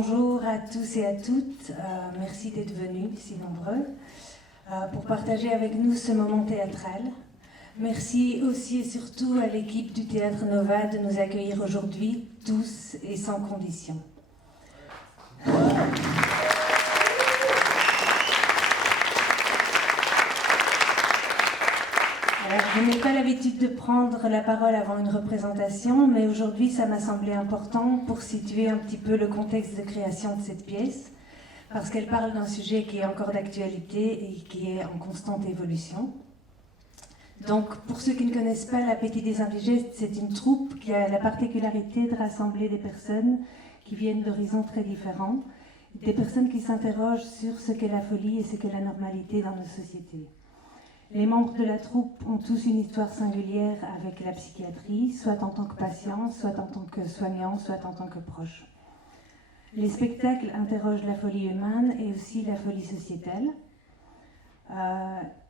Bonjour à tous et à toutes, merci d'être venus, si nombreux, pour partager avec nous ce moment théâtral. Merci aussi et surtout à l'équipe du Théâtre Nova de nous accueillir aujourd'hui, tous et sans condition. Alors, je n'ai pas l'habitude de prendre la parole avant une représentation, mais aujourd'hui, ça m'a semblé important pour situer un petit peu le contexte de création de cette pièce, parce qu'elle parle d'un sujet qui est encore d'actualité et qui est en constante évolution. Donc, pour ceux qui ne connaissent pas l'Appétit des Indigestes, c'est une troupe qui a la particularité de rassembler des personnes qui viennent d'horizons très différents, des personnes qui s'interrogent sur ce qu'est la folie et ce qu'est la normalité dans nos sociétés. Les membres de la troupe ont tous une histoire singulière avec la psychiatrie, soit en tant que patient, soit en tant que soignant, soit en tant que proche. Les spectacles interrogent la folie humaine et aussi la folie sociétale.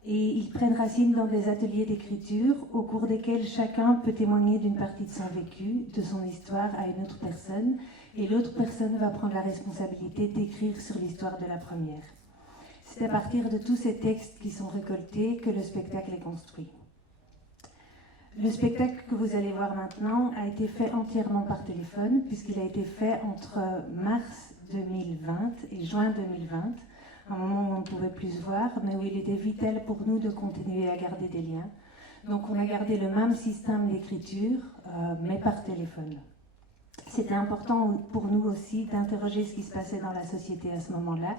Et ils prennent racine dans des ateliers d'écriture au cours desquels chacun peut témoigner d'une partie de son vécu, de son histoire à une autre personne, et l'autre personne va prendre la responsabilité d'écrire sur l'histoire de la première. C'est à partir de tous ces textes qui sont récoltés que le spectacle est construit. Le spectacle que vous allez voir maintenant a été fait entièrement par téléphone, puisqu'il a été fait entre mars 2020 et juin 2020, un moment où on ne pouvait plus se voir, mais où il était vital pour nous de continuer à garder des liens. Donc on a gardé le même système d'écriture, mais par téléphone. C'était important pour nous aussi d'interroger ce qui se passait dans la société à ce moment-là,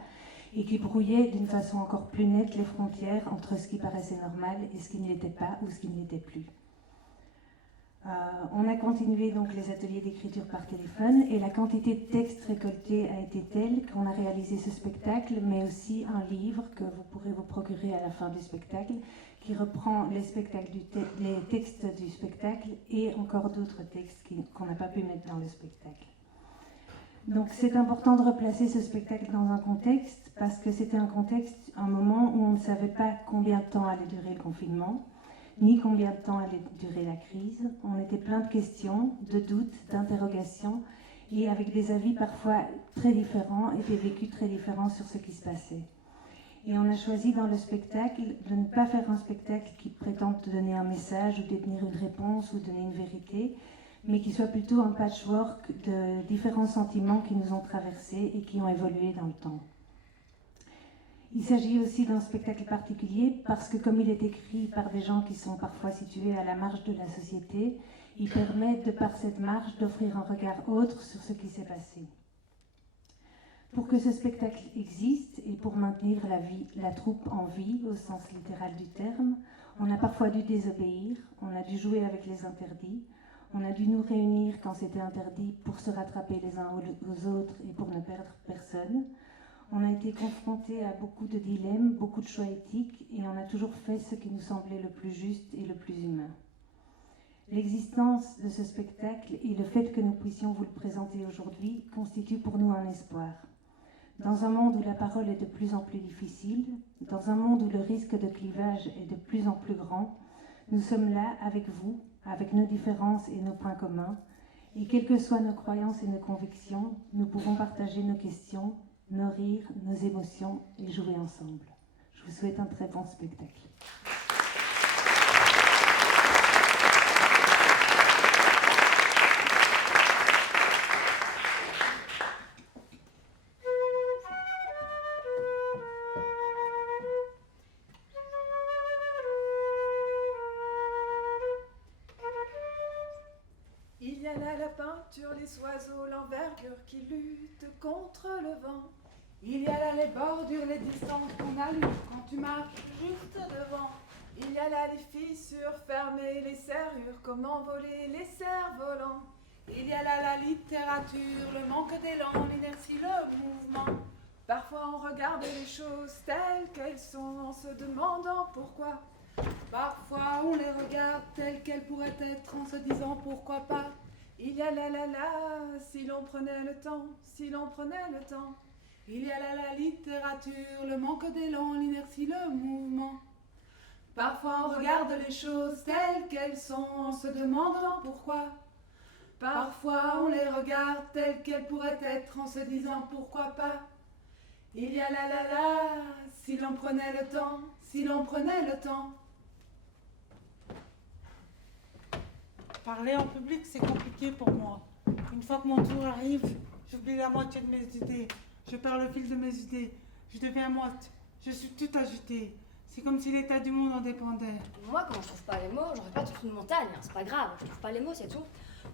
et qui brouillait d'une façon encore plus nette les frontières entre ce qui paraissait normal et ce qui ne l'était pas ou ce qui ne l'était plus. On a continué donc les ateliers d'écriture par téléphone et la quantité de textes récoltés a été telle qu'on a réalisé ce spectacle, mais aussi un livre que vous pourrez vous procurer à la fin du spectacle, qui reprend les textes du spectacle et encore d'autres textes qu'on n'a pas pu mettre dans le spectacle. Donc c'est important de replacer ce spectacle dans un contexte, parce que c'était un moment où on ne savait pas combien de temps allait durer le confinement, ni combien de temps allait durer la crise. On était plein de questions, de doutes, d'interrogations, et avec des avis parfois très différents et des vécus très différents sur ce qui se passait. Et on a choisi dans le spectacle de ne pas faire un spectacle qui prétende donner un message ou détenir une réponse ou donner une vérité, mais qui soit plutôt un patchwork de différents sentiments qui nous ont traversés et qui ont évolué dans le temps. Il s'agit aussi d'un spectacle particulier parce que comme il est écrit par des gens qui sont parfois situés à la marge de la société, il permet, de par cette marge, d'offrir un regard autre sur ce qui s'est passé. Pour que ce spectacle existe et pour maintenir la troupe en vie, au sens littéral du terme, on a parfois dû désobéir, on a dû jouer avec les interdits, on a dû nous réunir quand c'était interdit pour se rattraper les uns aux autres et pour ne perdre personne. On a été confrontés à beaucoup de dilemmes, beaucoup de choix éthiques, et on a toujours fait ce qui nous semblait le plus juste et le plus humain. L'existence de ce spectacle et le fait que nous puissions vous le présenter aujourd'hui constituent pour nous un espoir. Dans un monde où la parole est de plus en plus difficile, dans un monde où le risque de clivage est de plus en plus grand, nous sommes là avec vous, avec nos différences et nos points communs, et quelles que soient nos croyances et nos convictions, nous pouvons partager nos questions, nos rires, nos émotions et jouer ensemble. Je vous souhaite un très bon spectacle. Il y a là la peinture, les oiseaux, l'envergure qui lutte contre le vent. Il y a là les bordures, les distances qu'on allume quand tu marches juste devant. Il y a là les fissures fermées, les serrures, comment voler les cerfs-volants. Il y a là la littérature, le manque d'élan, l'inertie, le mouvement. Parfois on regarde les choses telles qu'elles sont en se demandant pourquoi. Parfois on les regarde telles qu'elles pourraient être en se disant pourquoi pas. Il y a là, si l'on prenait le temps, si l'on prenait le temps. Il y a là la littérature, le manque d'élan, l'inertie, le mouvement. Parfois on regarde les choses telles qu'elles sont en se demandant pourquoi. Parfois on les regarde telles qu'elles pourraient être en se disant pourquoi pas. Il y a la, si l'on prenait le temps, si l'on prenait le temps. Parler en public, c'est compliqué pour moi. Une fois que mon tour arrive, j'oublie la moitié de mes idées. Je perds le fil de mes idées. Je deviens moite. Je suis toute agitée. C'est comme si l'état du monde en dépendait. Moi, quand je trouve pas les mots, j'aurais pas toute une montagne. Hein. C'est pas grave, je trouve pas les mots, c'est tout.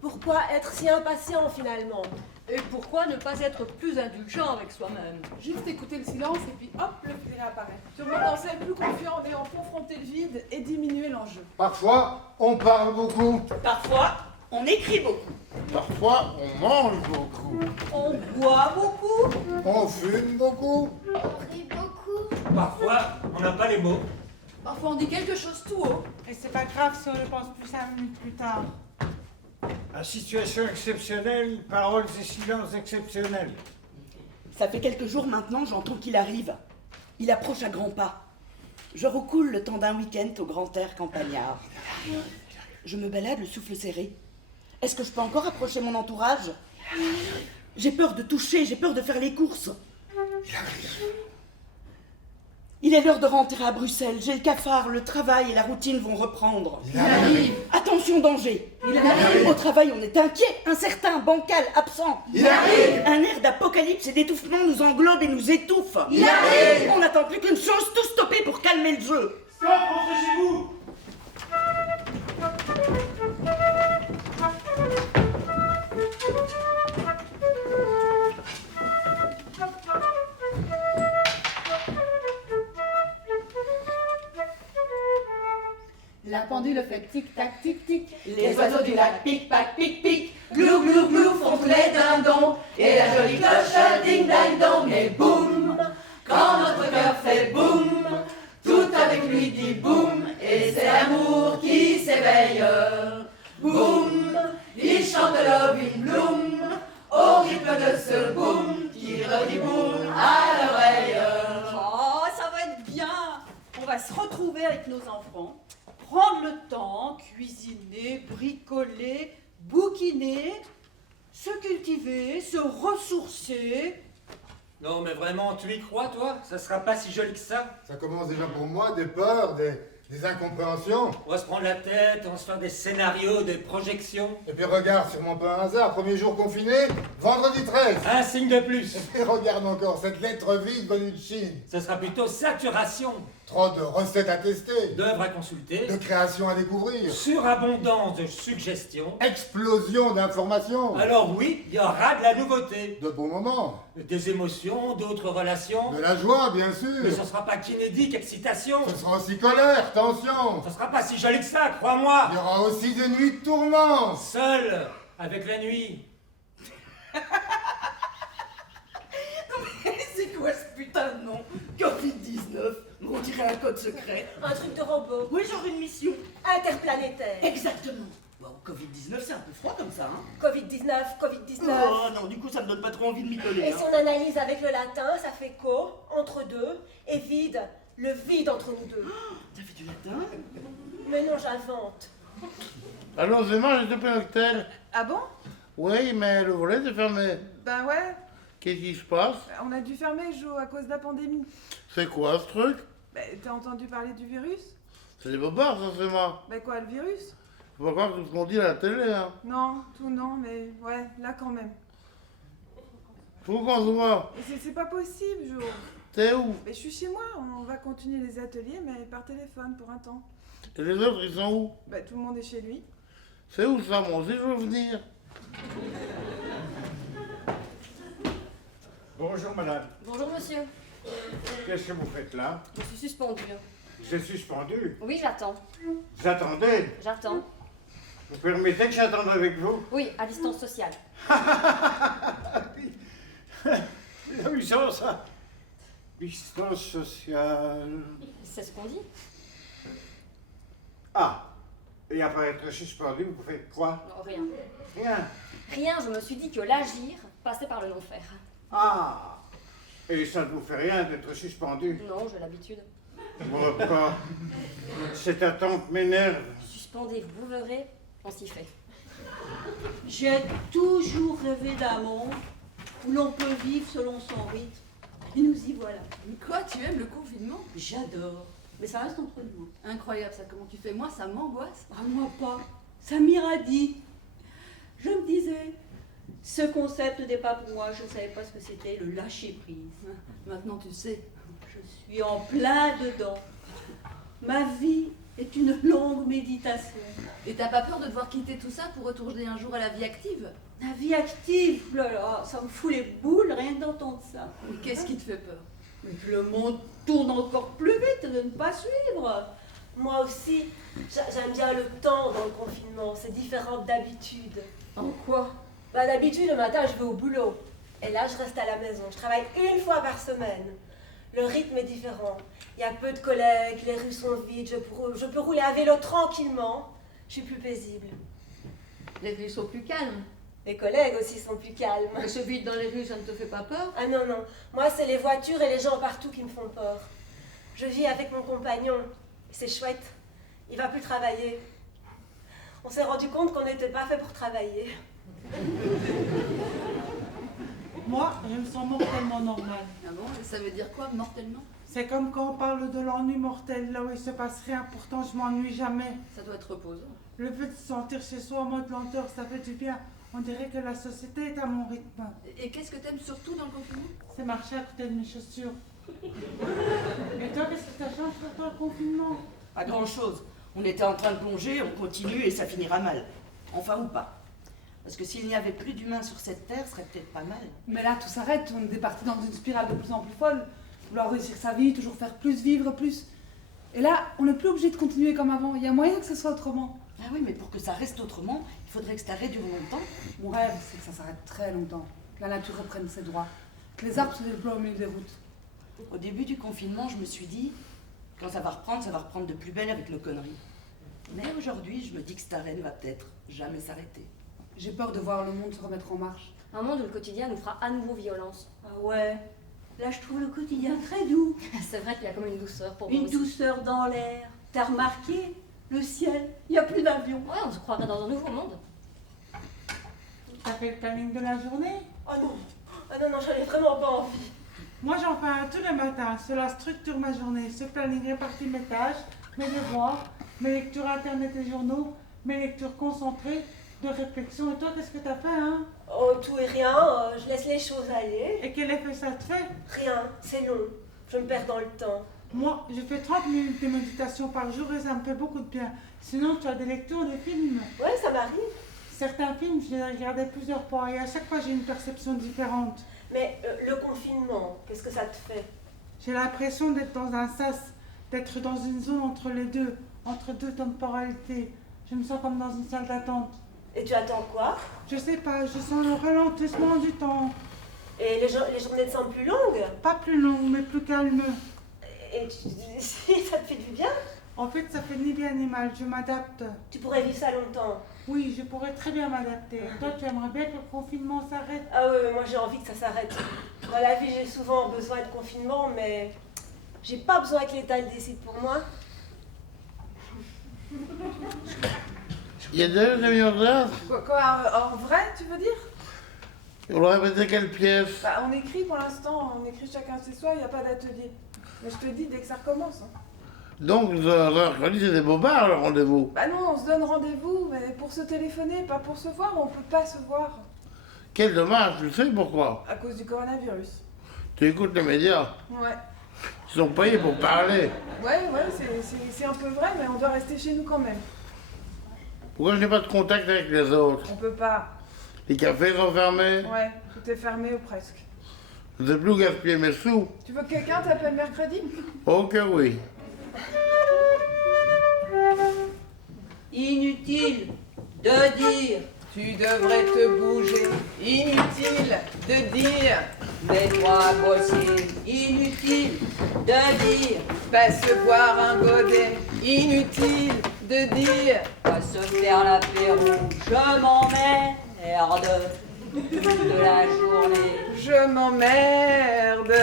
Pourquoi être si impatient finalement? Et pourquoi ne pas être plus indulgent avec soi-même? Juste écouter le silence et puis hop, le fil réapparaît. Se montrer plus confiant en ayant confronté le vide et diminuer l'enjeu. Parfois, on parle beaucoup. Parfois, on écrit beaucoup. Parfois, on mange beaucoup. On boit beaucoup. On fume beaucoup. On rit beaucoup. Parfois, on n'a pas les mots. Parfois, on dit quelque chose tout haut. Et c'est pas grave si on le pense plus 5 minutes plus tard. À situation exceptionnelle, paroles et silences exceptionnels. Ça fait quelques jours maintenant, j'entends qu'il arrive. Il approche à grands pas. Je recoule le temps d'un week-end au grand air campagnard. Je me balade le souffle serré. Est-ce que je peux encore approcher mon entourage? J'ai peur de toucher, j'ai peur de faire les courses. Il est l'heure de rentrer à Bruxelles. J'ai le cafard, le travail et la routine vont reprendre. Il arrive. Attention, danger. Il arrive. Au travail, on est inquiet, incertain, bancal, absent. Il arrive. Un air d'apocalypse et d'étouffement nous englobe et nous étouffe. Il arrive. On n'attend plus qu'une chose, tout stopper pour calmer le jeu. Stop, rentrez chez vous. La pendule fait tic-tac, tic-tic. Les oiseaux du lac pic-pac, pic-pic. Glou, glou, glou font tous les dindons. Et la jolie cloche ding-dang-dong. Et boum, quand notre cœur fait boum, tout avec lui dit boum. Et c'est l'amour qui s'éveille. Boum, il chante Love in Bloom au rythme de ce boum qui redit boum à l'oreille. Oh, ça va être bien. On va se retrouver avec nos enfants, prendre le temps, cuisiner, bricoler, bouquiner, se cultiver, se ressourcer. Non, mais vraiment, tu y crois, toi? Ça sera pas si joli que ça. Ça commence déjà pour moi, des peurs, des incompréhensions. On va se prendre la tête, on va se faire des scénarios, des projections. Et puis regarde, sûrement pas un hasard, premier jour confiné, vendredi 13. Un signe de plus. Et regarde encore cette lettre vide venue de Chine. Ce sera plutôt saturation. Trop de recettes à tester, D'œuvres à consulter. de créations à découvrir, Surabondance de suggestions. explosion d'informations, Alors oui, il y aura de la nouveauté. de beaux moments, Des émotions, d'autres relations. de la joie bien Mais sûr. ce sera pas kinédique, excitation. Ce sera aussi colère, tension. Ce sera pas si joli que ça, crois-moi. Il y aura aussi des nuits de tourments. Seul, avec la nuit. C'est quoi ce putain de nom? Covid-19. On dirait un code secret. Un truc de robot, Oui, genre une mission. interplanétaire. Exactement. Bon, Covid-19, c'est un peu froid comme ça, hein? Covid-19, Covid-19. Oh non, du coup, ça me donne pas trop envie de m'y coller. Et hein. son analyse avec le latin, ça fait co, entre deux, et vide, le vide entre nous deux. T'as fait du latin? Mais non, j'invente. Allô, c'est moi, j'ai depuis l'hôtel. Ah bon? Oui, mais le volet est fermé. Ben ouais, Qu'est-ce qui se passe? on a dû fermer Jo à cause de la pandémie. C'est quoi ce truc? Ben t'as entendu parler du virus? C'est des bobards, ça, c'est moi. Ben quoi, le virus? Faut pas croire tout ce qu'on dit à la télé, hein. Non, tout non, mais ouais, là quand même. Faut qu'on se voit. Et c'est pas possible, Jo. T'es où? Ben je suis chez moi, on va continuer les ateliers, mais par téléphone pour un temps. Et les autres, ils sont où? Ben tout le monde est chez lui. C'est où ça? Moi aussi, je veux venir. Bonjour, madame. Bonjour monsieur, Qu'est-ce que vous faites là? je suis suspendue. J'ai suspendu. Oui, j'attends. J'attendais. J'attends. Vous permettez que j'attende avec vous? Oui, à distance sociale. Oui, ça. Distance sociale. C'est ce qu'on dit. Ah. Et après être suspendu, vous faites quoi? Non, rien. Rien. Rien, je me suis dit que l'agir passait par le non-faire. Ah. Et ça ne vous fait rien d'être suspendu? Non, j'ai l'habitude. Moi pas. Cette attente m'énerve. Suspendez-vous, vous verrez, on s'y fait. J'ai toujours rêvé d'un monde où l'on peut vivre selon son rythme. Et nous y voilà. Quoi, tu aimes le confinement? J'adore. Mais ça reste entre nous. Incroyable ça, comment tu fais? Moi, ça m'angoisse. Ah, moi pas. Ça m'irradie. Je me disais, ce concept n'était pas pour moi. Je ne savais pas ce que c'était le lâcher-prise. Maintenant, tu sais. Je suis en plein dedans. Ma vie est une longue méditation. Et t'as pas peur de devoir quitter tout ça pour retourner un jour à la vie active? La vie active, là, là, ça me fout les boules rien d'entendre ça. Mais qu'est-ce qui te fait peur? Mais que le monde tourne encore plus vite et de ne pas suivre. Moi aussi, j'aime bien le temps dans le confinement, c'est différent d'habitude. En quoi? Bah, d'habitude, le matin, je vais au boulot. Et là, je reste à la maison. Je travaille 1 fois par semaine. Le rythme est différent. Il y a peu de collègues, les rues sont vides, je peux rouler à vélo tranquillement. Je suis plus paisible. Les rues sont plus calmes. Les collègues aussi sont plus calmes. Mais se vide dans les rues, ça ne te fait pas peur? Ah non, non. Moi, c'est les voitures et les gens partout qui me font peur. Je vis avec mon compagnon. C'est chouette. Il va plus travailler. On s'est rendu compte qu'on n'était pas fait pour travailler. Moi, je me sens mortellement normale. Ah bon? Et ça veut dire quoi, mortellement? C'est comme quand on parle de l'ennui mortel, là où il se passe rien, pourtant je m'ennuie jamais. Ça doit être reposant. Le fait de se sentir chez soi en mode lenteur, ça fait du bien. On dirait que la société est à mon rythme. Et qu'est-ce que t'aimes surtout dans le confinement? C'est marcher à côté de mes chaussures. Et toi, qu'est-ce que t'as changé pour toi le confinement? Pas grand-chose. On était en train de plonger, on continue et ça finira mal. Enfin ou pas. Parce que s'il n'y avait plus d'humains sur cette terre, ce serait peut-être pas mal. Mais là, tout s'arrête. On est parti dans une spirale de plus en plus folle. Vouloir réussir sa vie, toujours faire plus, vivre plus. Et là, on n'est plus obligé de continuer comme avant. Il y a moyen que ce soit autrement. Ah oui, mais pour que ça reste autrement, il faudrait que cet arrêt dure longtemps. Mon rêve, c'est que ça s'arrête très longtemps. Que la nature reprenne ses droits. Que les arbres se déploient au milieu des routes. Au début du confinement, je me suis dit, quand ça va reprendre de plus belle avec nos conneries. Mais aujourd'hui, je me dis que cet arrêt ne va peut-être jamais s'arrêter. J'ai peur de voir le monde se remettre en marche. Un monde où le quotidien nous fera à nouveau violence. Ah ouais, là je trouve le quotidien très doux. C'est vrai qu'il y a comme une douceur pour moi Une aussi. douceur dans l'air. T'as remarqué? Le ciel, il n'y a plus d'avions. Ouais, on se croirait dans un nouveau monde. T'as fait le planning de la journée? Oh non, ah non, non, j'en ai vraiment pas envie. Moi, j'en fais un tous les matins. Cela structure ma journée. Ce planning répartit mes tâches, mes devoirs, mes lectures internet et journaux, mes lectures concentrées, de réflexion. Et toi, qu'est-ce que t'as fait, hein? Oh, tout et rien, je laisse les choses aller. Et quel effet ça te fait? Rien, c'est long. Je me perds dans le temps. Moi, je fais 30 minutes de méditation par jour et ça me fait beaucoup de bien. Sinon, tu as des lectures, des films. Ouais, ça m'arrive. Certains films, je les ai regardés plusieurs fois et à chaque fois, j'ai une perception différente. Mais le confinement, qu'est-ce que ça te fait? J'ai l'impression d'être dans un sas, d'être dans une zone entre les deux, entre deux temporalités. Je me sens comme dans une salle d'attente. Et tu attends quoi? Je sais pas, je sens le ralentissement du temps. Et les journées te semblent plus longues? Pas plus longues, mais plus calmes. Et ça te fait du bien? En fait, ça fait ni bien ni mal, je m'adapte. Tu pourrais vivre ça longtemps? Oui, je pourrais très bien m'adapter. Toi, tu aimerais bien que le confinement s'arrête? Ah ouais, moi j'ai envie que ça s'arrête. Dans la vie, j'ai souvent besoin de confinement, mais j'ai pas besoin que l'État le décide pour moi. Il y a déjà des millions d'heures. Quoi, en vrai, tu veux dire? On aurait répété quelle pièce? Bah, on écrit pour l'instant, on écrit chacun chez soi, il n'y a pas d'atelier. Mais je te dis, dès que ça recommence. Hein. Donc, mercredi, c'est des bobards, le rendez-vous. Bah non, on se donne rendez-vous, mais pour se téléphoner, pas pour se voir, on peut pas se voir. Quel dommage, tu sais pourquoi? À cause du coronavirus. Tu écoutes les médias. Ouais. Ils sont payés pour parler. Ouais, c'est un peu vrai, mais on doit rester chez nous quand même. Pourquoi je n'ai pas de contact avec les autres? On peut pas. Les cafés sont fermés. Ouais, tout est fermé ou presque. Je ne sais plus où gaspiller mes sous. Tu veux que quelqu'un t'appelle mercredi? Oh que oui. Inutile de dire. Tu devrais te bouger. Inutile de dire. Mets-toi à bosser. Inutile de dire. Va se boire un godet. Inutile de dire. Va se faire l'apéro. Je m'emmerde toute la journée. Je m'emmerde.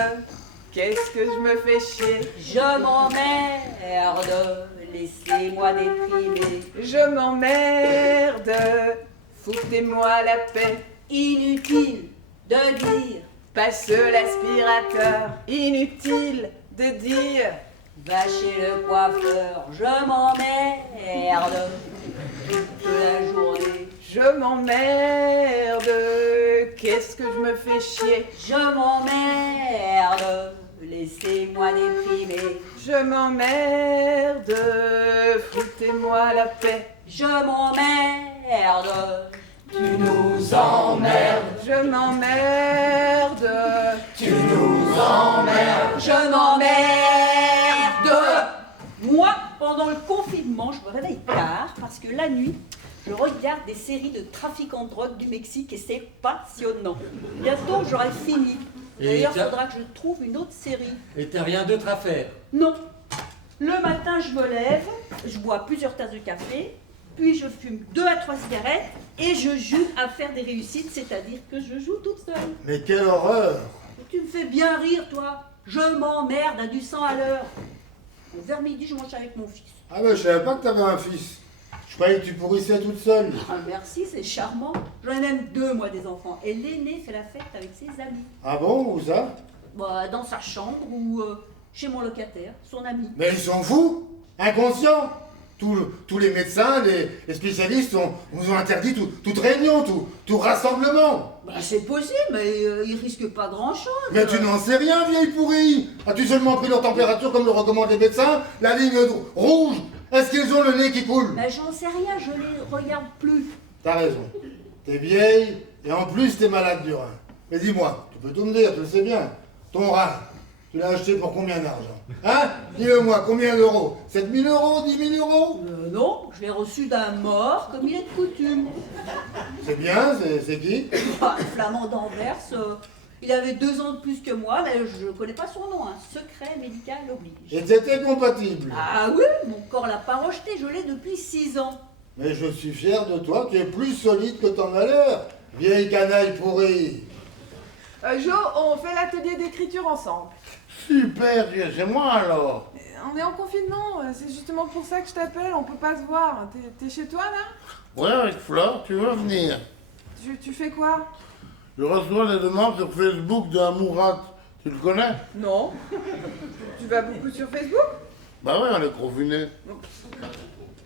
Qu'est-ce que je me fais chier? Je m'emmerde. Laissez-moi déprimer. Je m'emmerde. Foutez-moi la paix. Inutile de dire. Passe l'aspirateur. Inutile de dire. Va chez le coiffeur, je m'emmerde toute la journée. Je m'emmerde. Qu'est-ce que je me fais chier. Je m'emmerde, laissez-moi déprimer. Je m'emmerde. Foutez-moi la paix. Je m'emmerde. Tu nous emmerdes. Je m'emmerde. Tu nous emmerdes. Je m'emmerde. Moi, pendant le confinement, je me réveille tard parce que la nuit, je regarde des séries de trafiquants de drogue du Mexique et c'est passionnant. Bientôt, j'aurai fini. D'ailleurs, il faudra que je trouve une autre série. Et t'as rien d'autre à faire? Non. Le matin, je me lève, je bois plusieurs tasses de café, puis je fume 2 à 3 cigarettes et je joue à faire des réussites, c'est-à-dire que je joue toute seule. Mais quelle horreur! Tu me fais bien rire, toi. Je m'emmerde à du 100 à l'heure. Vers midi, je mange avec mon fils. Ah ben, je savais pas que t'avais un fils. Je croyais que tu pourrissais toute seule. Ah, merci, c'est charmant. J'en ai même 2, moi, des enfants. Et l'aîné fait la fête avec ses amis. Ah bon, où ça? Bah, dans sa chambre ou chez mon locataire, son ami. Mais ils sont fous, inconscients. Tous les médecins, les spécialistes nous ont interdit toute réunion, tout rassemblement. Bah, c'est possible, mais ils risquent pas grand-chose. Mais tu n'en sais rien, vieille pourrie. As-tu seulement pris leur température comme le recommandent les médecins? La ligne rouge. Est-ce qu'ils ont le nez qui coule? Mais j'en sais rien, je les regarde plus. T'as raison. T'es vieille et en plus t'es malade du rein. Mais dis-moi, tu peux tout me dire, tu le sais bien. Ton rein, tu l'as acheté pour combien d'argent? Hein? Dis-le-moi, combien d'euros? 7 000 euros? 10 000 euros? Non, je l'ai reçu d'un mort, comme il est de coutume. C'est bien, c'est qui? Un flamand d'Anvers. Il avait 2 ans de plus que moi, mais je ne connais pas son nom. Un secret médical oblige. Et t'étais compatible? Ah oui, mon corps l'a pas rejeté, je l'ai depuis 6 ans. Mais je suis fier de toi, tu es plus solide que t'en as l'air, vieille canaille pourrie. Jo, on fait l'atelier d'écriture ensemble. Super, c'est moi alors. On est en confinement, c'est justement pour ça que je t'appelle, on peut pas se voir. T'es chez toi là? Ouais, avec Flore, tu veux venir? Tu fais quoi? Je reçois des demandes sur Facebook d'un Mourad. Tu le connais? Non. Tu vas beaucoup sur Facebook? Bah ouais, on est confinés.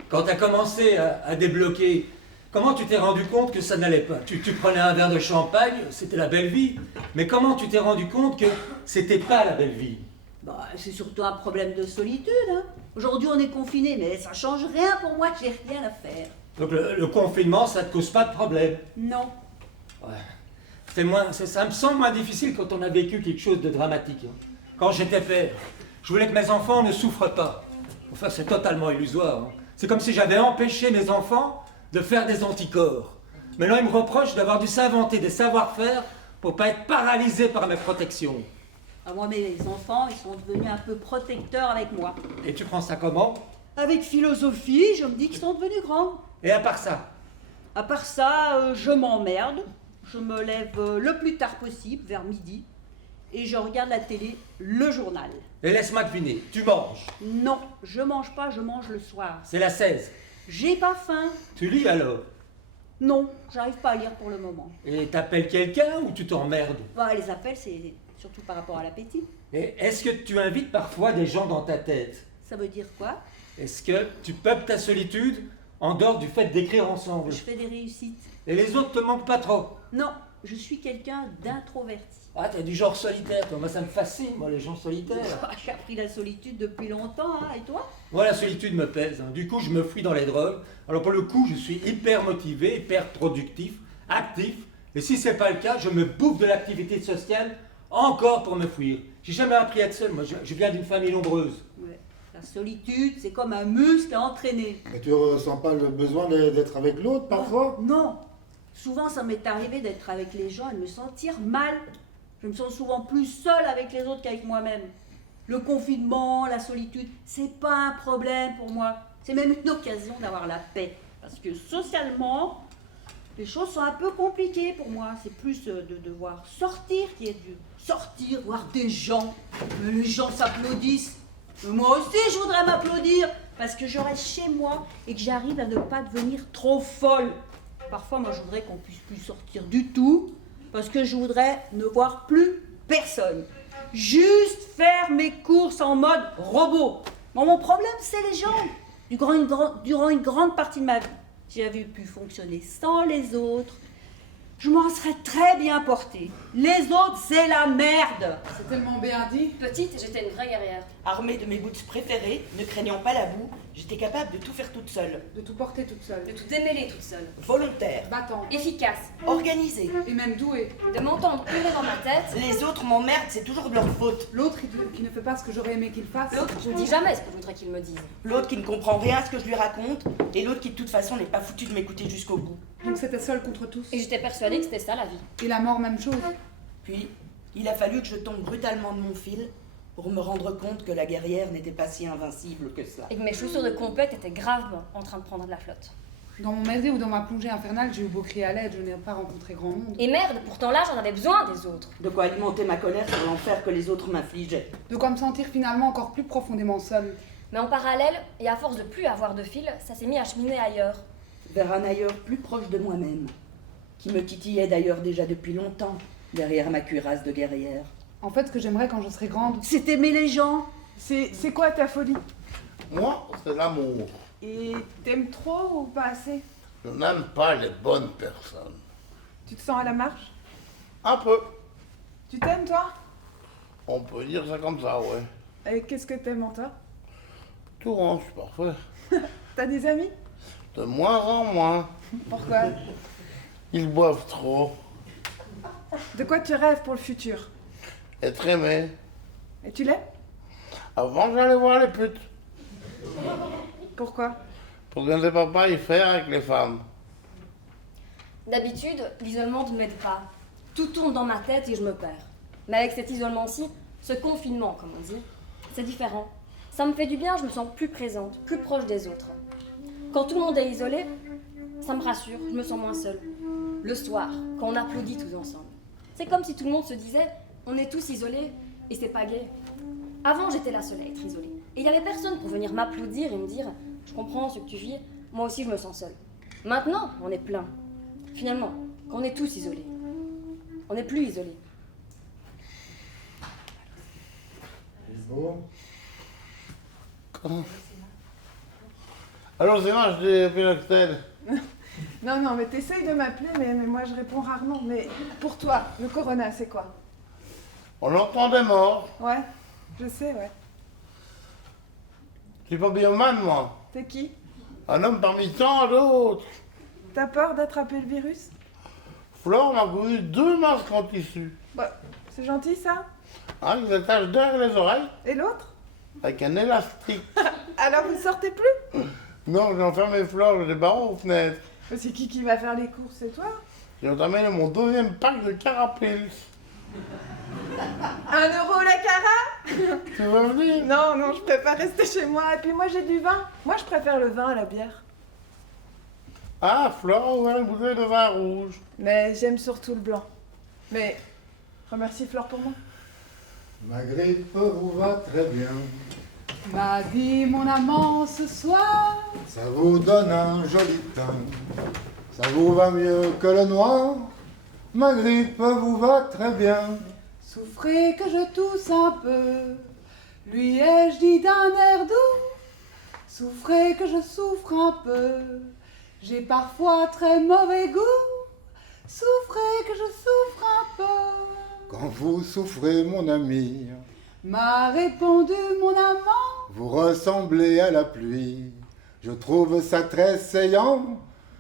Quand t'as commencé à débloquer, comment tu t'es rendu compte que ça n'allait pas? Tu prenais un verre de champagne, c'était la belle vie. Mais comment tu t'es rendu compte que c'était pas la belle vie? Bah, c'est surtout un problème de solitude. Hein. Aujourd'hui, on est confiné, mais ça change rien pour moi, j'ai rien à faire. Donc le confinement, ça te cause pas de problème? Non. Ouais. Ça me semble moins difficile quand on a vécu quelque chose de dramatique. Hein. Quand j'étais père, je voulais que mes enfants ne souffrent pas. Enfin, c'est totalement illusoire. Hein. C'est comme si j'avais empêché mes enfants de faire des anticorps. Maintenant, ils me reprochent d'avoir dû s'inventer des savoir-faire pour pas être paralysés par mes protections. Ah, moi, mes enfants, ils sont devenus un peu protecteurs avec moi. Et tu prends ça comment? Avec philosophie, je me dis qu'ils sont devenus grands. Et à part ça? À part ça, je m'emmerde. Je me lève le plus tard possible, vers midi, et je regarde la télé, le journal. Et laisse-moi deviner, tu manges? Non, je mange pas, je mange le soir. C'est la 16. J'ai pas faim. Tu lis alors? Non, j'arrive pas à lire pour le moment. Et t'appelles quelqu'un ou tu t'emmerdes? Bah, les appels, c'est surtout par rapport à l'appétit. Et est-ce que tu invites parfois des gens dans ta tête? Ça veut dire quoi? Est-ce que tu peubles ta solitude en dehors du fait d'écrire ensemble? Je fais des réussites. Et les autres te manquent pas trop? Non, je suis quelqu'un d'introverti. Ah, t'es du genre solitaire, toi. Moi, ça me fascine, moi, les gens solitaires. J'ai appris la solitude depuis longtemps, hein, et toi? Moi, la solitude me pèse. Hein. Du coup, je me fuis dans les drogues. Alors, pour le coup, je suis hyper motivé, hyper productif, actif. Et si c'est pas le cas, je me bouffe de l'activité sociale encore pour me fuir. J'ai jamais appris à être seul. Moi, je viens d'une famille nombreuse. Ouais. La solitude, c'est comme un muscle à entraîner. Mais tu ressens pas le besoin d'être avec l'autre parfois? Non. Souvent, ça m'est arrivé d'être avec les gens et de me sentir mal. Je me sens souvent plus seule avec les autres qu'avec moi-même. Le confinement, la solitude, c'est pas un problème pour moi. C'est même une occasion d'avoir la paix. Parce que socialement, les choses sont un peu compliquées pour moi. C'est plus de devoir sortir qui est dur. Sortir, voir des gens. Mais les gens s'applaudissent. Mais moi aussi, je voudrais m'applaudir. Parce que je reste chez moi et que j'arrive à ne pas devenir trop folle. Parfois, moi, je voudrais qu'on puisse plus sortir du tout, parce que je voudrais ne voir plus personne. Juste faire mes courses en mode robot. Bon, mon problème, c'est les gens. Durant une grande partie de ma vie, j'avais pu fonctionner sans les autres. Je m'en serais très bien portée. Les autres, c'est la merde. C'est tellement bien dit. Petite, j'étais une vraie guerrière. Armée de mes boots préférés, ne craignant pas la boue, j'étais capable de tout faire toute seule. De tout porter toute seule. De tout démêler toute seule. Volontaire. Battante. Efficace. Organisée. Et même douée. De m'entendre hurler dans ma tête. Les autres m'emmerdent, c'est toujours de leur faute. L'autre qui ne fait pas ce que j'aurais aimé qu'il fasse. L'autre qui ne dit jamais ce que je voudrais qu'il me dise. L'autre qui ne comprend rien à ce que je lui raconte. Et l'autre qui de toute façon n'est pas foutu de m'écouter jusqu'au bout. Donc c'était seul contre tous. Et j'étais persuadée que c'était ça la vie. Et la mort, même chose. Puis, il a fallu que je tombe brutalement de mon fil pour me rendre compte que la guerrière n'était pas si invincible que cela. Et que mes chaussures de compète étaient gravement en train de prendre de la flotte. Dans mon mêlée ou dans ma plongée infernale, j'ai eu beau crier à l'aide, je n'ai pas rencontré grand monde. Et merde, pourtant là, j'en avais besoin des autres. De quoi alimenter ma colère sur l'enfer que les autres m'infligeaient. De quoi me sentir finalement encore plus profondément seule. Mais en parallèle, et à force de plus avoir de fil, ça s'est mis à cheminer ailleurs. Vers un ailleurs plus proche de moi-même, qui me titillait d'ailleurs déjà depuis longtemps, derrière ma cuirasse de guerrière. En fait, ce que j'aimerais quand je serai grande, c'est aimer les gens. C'est quoi ta folie? Moi, c'est l'amour. Et t'aimes trop ou pas assez? Je n'aime pas les bonnes personnes. Tu te sens à la marche? Un peu. Tu t'aimes toi? On peut dire ça comme ça, ouais. Et qu'est-ce que t'aimes en toi? Tout rond, je suis parfait. T'as des amis? De moins en moins. Pourquoi? Ils boivent trop. De quoi tu rêves pour le futur? Être aimé. Et tu l'es? Avant, j'allais voir les putes. Pourquoi? Pour que je ne sais pas y faire avec les femmes. D'habitude, l'isolement ne m'aide pas. Tout tourne dans ma tête et je me perds. Mais avec cet isolement-ci, ce confinement, comme on dit, c'est différent. Ça me fait du bien, je me sens plus présente, plus proche des autres. Quand tout le monde est isolé, ça me rassure, je me sens moins seule. Le soir, quand on applaudit tous ensemble. C'est comme si tout le monde se disait, on est tous isolés et c'est pas gai. Avant, j'étais la seule à être isolée. Et il n'y avait personne pour venir m'applaudir et me dire, je comprends ce que tu vis, moi aussi je me sens seule. Maintenant, on est plein. Finalement, quand on est tous isolés, on n'est plus isolés. C'est beau. Alors c'est moi, je dis Pénoctel. Non, mais t'essayes de m'appeler, mais moi je réponds rarement. Mais pour toi, le corona, c'est quoi? On entend des morts. Ouais, je sais, ouais. Je suis pas biomane, moi. T'es qui? Un homme parmi tant d'autres. T'as peur d'attraper le virus? Flore m'a couru 2 masques en tissu. Bah, c'est gentil ça. Avec des taches derrière les oreilles. Et l'autre? Avec un élastique. Alors vous sortez plus? Non, j'ai enfermé Flore, j'ai des barreaux aux fenêtres. Mais c'est qui va faire les courses, c'est toi? J'ai entamé mon 2e pack de Carapils. 1 euro la cara? Tu veux venir? Non, je préfère rester chez moi. Et puis moi j'ai du vin. Moi je préfère le vin à la bière. Ah, Flore a ouvert une bouteille de vin rouge. Mais j'aime surtout le blanc. Mais remercie Flore pour moi. Ma grippe vous va très bien. m'a dit mon amant ce soir. Ça vous donne un joli teint. Ça vous va mieux que le noir. Ma grippe vous va très bien. Souffrez que je tousse un peu, lui ai-je dit d'un air doux. Souffrez que je souffre un peu, j'ai parfois très mauvais goût. Souffrez que je souffre un peu. Quand vous souffrez, mon ami, m'a répondu mon amant. Vous ressemblez à la pluie. Je trouve ça très saillant.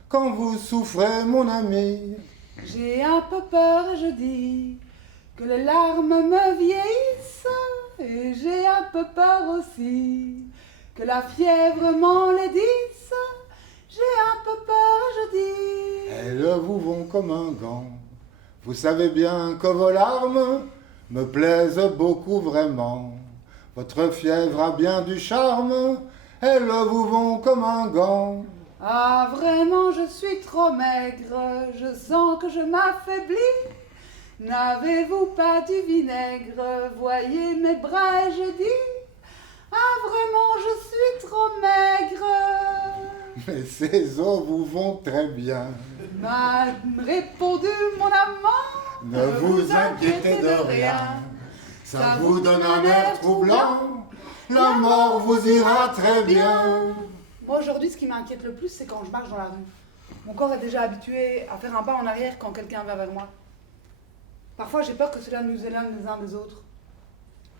Quand vous souffrez, mon ami. J'ai un peu peur et je dis que les larmes me vieillissent. Et j'ai un peu peur aussi que la fièvre m'enlaidisse. J'ai un peu peur et je dis. Elles vous vont comme un gant. Vous savez bien que vos larmes me plaisent beaucoup vraiment. Votre fièvre a bien du charme. Elles vous vont comme un gant. Ah, vraiment, je suis trop maigre, je sens que je m'affaiblis. N'avez-vous pas du vinaigre? Voyez mes bras et je dis. Ah, vraiment, je suis trop maigre. Mais ces os vous vont très bien. m'a répondu mon amant. Ne vous inquiétez de rien, ça vous donne un air troublant. La mort vous ira très bien. Moi aujourd'hui, ce qui m'inquiète le plus, c'est quand je marche dans la rue. Mon corps est déjà habitué à faire un pas en arrière quand quelqu'un va vers moi. Parfois, j'ai peur que cela nous éloigne les uns des autres,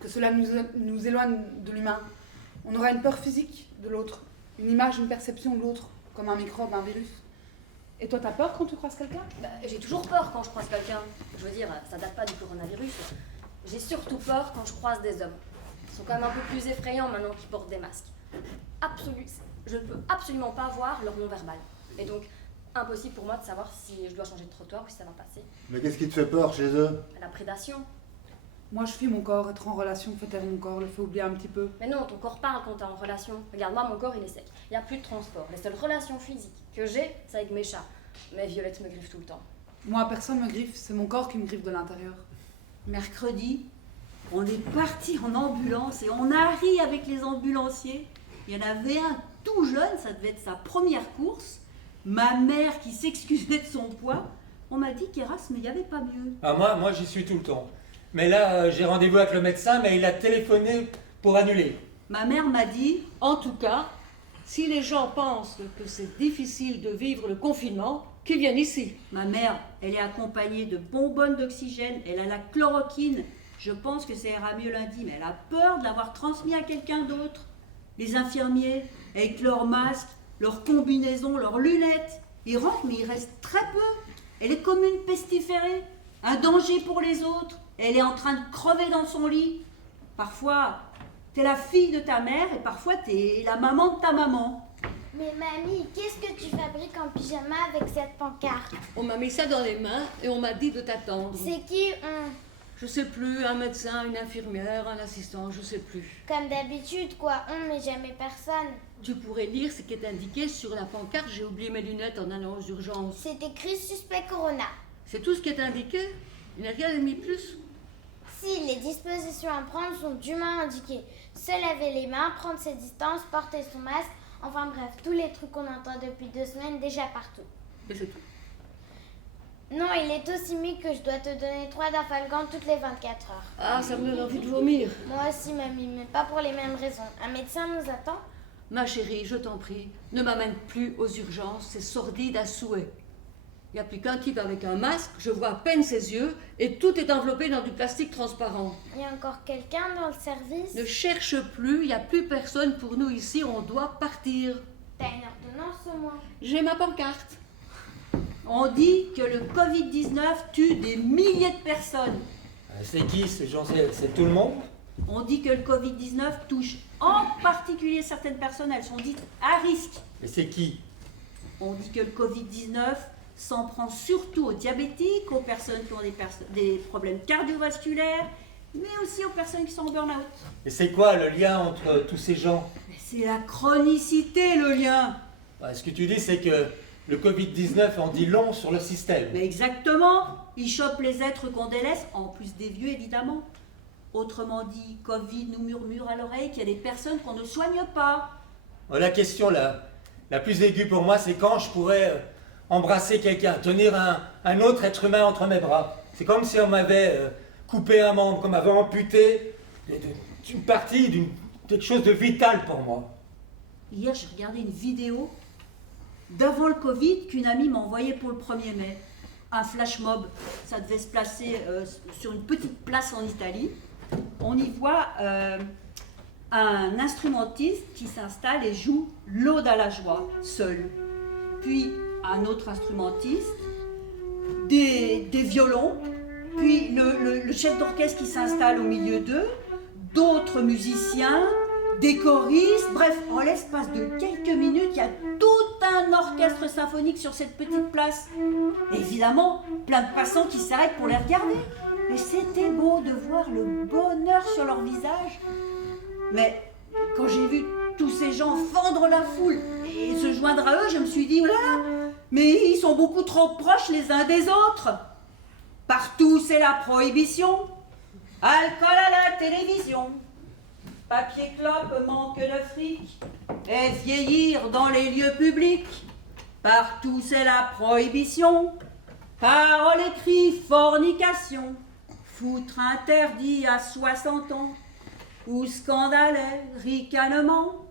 que cela nous éloigne de l'humain. On aura une peur physique de l'autre, une image, une perception de l'autre, comme un microbe, un virus. Et toi, t'as peur quand tu croises quelqu'un? J'ai toujours peur quand je croise quelqu'un. Je veux dire, ça date pas du coronavirus. J'ai surtout peur quand je croise des hommes. Ils sont quand même un peu plus effrayants maintenant qu'ils portent des masques. Je ne peux absolument pas voir leur non-verbal. Et donc, impossible pour moi de savoir si je dois changer de trottoir ou si ça va passer. Mais qu'est-ce qui te fait peur chez eux? La prédation. Moi, je fuis mon corps. Être en relation fait taire mon corps, le fait oublier un petit peu. Mais non, ton corps parle quand t'es en relation. Regarde, moi, mon corps, il est sec. Il n'y a plus de transport. Les seules relations physiques que j'ai, c'est avec mes chats. Mais Violette me griffe tout le temps. Moi, personne me griffe. C'est mon corps qui me griffe de l'intérieur. Mercredi, on est parti en ambulance et on a ri avec les ambulanciers. Il y en avait un tout jeune, ça devait être sa première course. Ma mère qui s'excusait de son poids. On m'a dit qu'Erasme, il n'y avait pas mieux. Ah, moi j'y suis tout le temps. Mais là, j'ai rendez-vous avec le médecin, mais il a téléphoné pour annuler. Ma mère m'a dit, en tout cas, si les gens pensent que c'est difficile de vivre le confinement, qu'ils viennent ici. Ma mère, elle est accompagnée de bonbonnes d'oxygène, elle a la chloroquine. Je pense que ça ira mieux lundi, mais elle a peur de l'avoir transmis à quelqu'un d'autre. Les infirmiers, avec leurs masques, leurs combinaisons, leurs lunettes, ils rentrent, mais il reste très peu. Elle est comme une pestiférée, un danger pour les autres. Elle est en train de crever dans son lit. Parfois, t'es la fille de ta mère et parfois t'es la maman de ta maman. Mais mamie, qu'est-ce que tu fabriques en pyjama avec cette pancarte? On m'a mis ça dans les mains et on m'a dit de t'attendre. C'est qui on? Je sais plus, un médecin, une infirmière, un assistant, je sais plus. Comme d'habitude, quoi, on, mais jamais personne. Tu pourrais lire ce qui est indiqué sur la pancarte, j'ai oublié mes lunettes en allant aux urgences. C'est écrit suspect corona. C'est tout ce qui est indiqué? Il n'y a rien de mis plus? Si, les dispositions à prendre sont dûment indiquées. Se laver les mains, prendre ses distances, porter son masque, enfin bref, tous les trucs qu'on entend depuis 2 semaines déjà partout. Et c'est tout? Non, il est aussi mis que je dois te donner 3 d'Afalgan toutes les 24 heures. Ah, ça me donne envie de vomir. Moi aussi, mamie, mais pas pour les mêmes raisons. Un médecin nous attend? Ma chérie, je t'en prie, ne m'amène plus aux urgences, c'est sordide à souhait. Il n'y a plus qu'un type avec un masque, je vois à peine ses yeux, et tout est enveloppé dans du plastique transparent. Il y a encore quelqu'un dans le service? Ne cherche plus, il n'y a plus personne pour nous ici, on doit partir. T'as une ordonnance au moins? J'ai ma pancarte. On dit que le Covid-19 tue des milliers de personnes. C'est qui ces gens? C'est tout le monde? On dit que le Covid-19 touche en particulier certaines personnes, elles sont dites à risque. Mais c'est qui? On dit que le Covid-19 s'en prend surtout aux diabétiques, aux personnes qui ont des problèmes cardiovasculaires, mais aussi aux personnes qui sont en burn-out. Et c'est quoi le lien entre tous ces gens? C'est la chronicité, le lien. Ce que tu dis, c'est que le Covid-19 en dit long sur le système. Mais exactement. Il chope les êtres qu'on délaisse, en plus des vieux évidemment. Autrement dit, Covid nous murmure à l'oreille qu'il y a des personnes qu'on ne soigne pas. La question la plus aiguë pour moi, c'est quand je pourrais embrasser quelqu'un, tenir un autre être humain entre mes bras. C'est comme si on m'avait coupé un membre, qu'on m'avait amputé d'une partie, d'une quelque chose de vital pour moi. Hier, j'ai regardé une vidéo d'avant le Covid qu'une amie m'a envoyé pour le 1er mai. Un flash mob, ça devait se placer sur une petite place en Italie. On y voit un instrumentiste qui s'installe et joue l'Aude à la joie, seul. Puis un autre instrumentiste, des violons, puis le chef d'orchestre qui s'installe au milieu d'eux, d'autres musiciens, des choristes, bref, en l'espace de quelques minutes, il y a tout un orchestre symphonique sur cette petite place. Et évidemment, plein de passants qui s'arrêtent pour les regarder. Et c'était beau de voir le bonheur sur leur visage. Mais quand j'ai vu tous ces gens fendre la foule et se joindre à eux, je me suis dit, oh là là, mais ils sont beaucoup trop proches les uns des autres. Partout, c'est la prohibition. Alcool à la télévision. Papier clope, manque de fric, et vieillir dans les lieux publics. Partout c'est la prohibition. Parole écrit, fornication. Foutre interdit à 60 ans. Ou scandale, ricanement.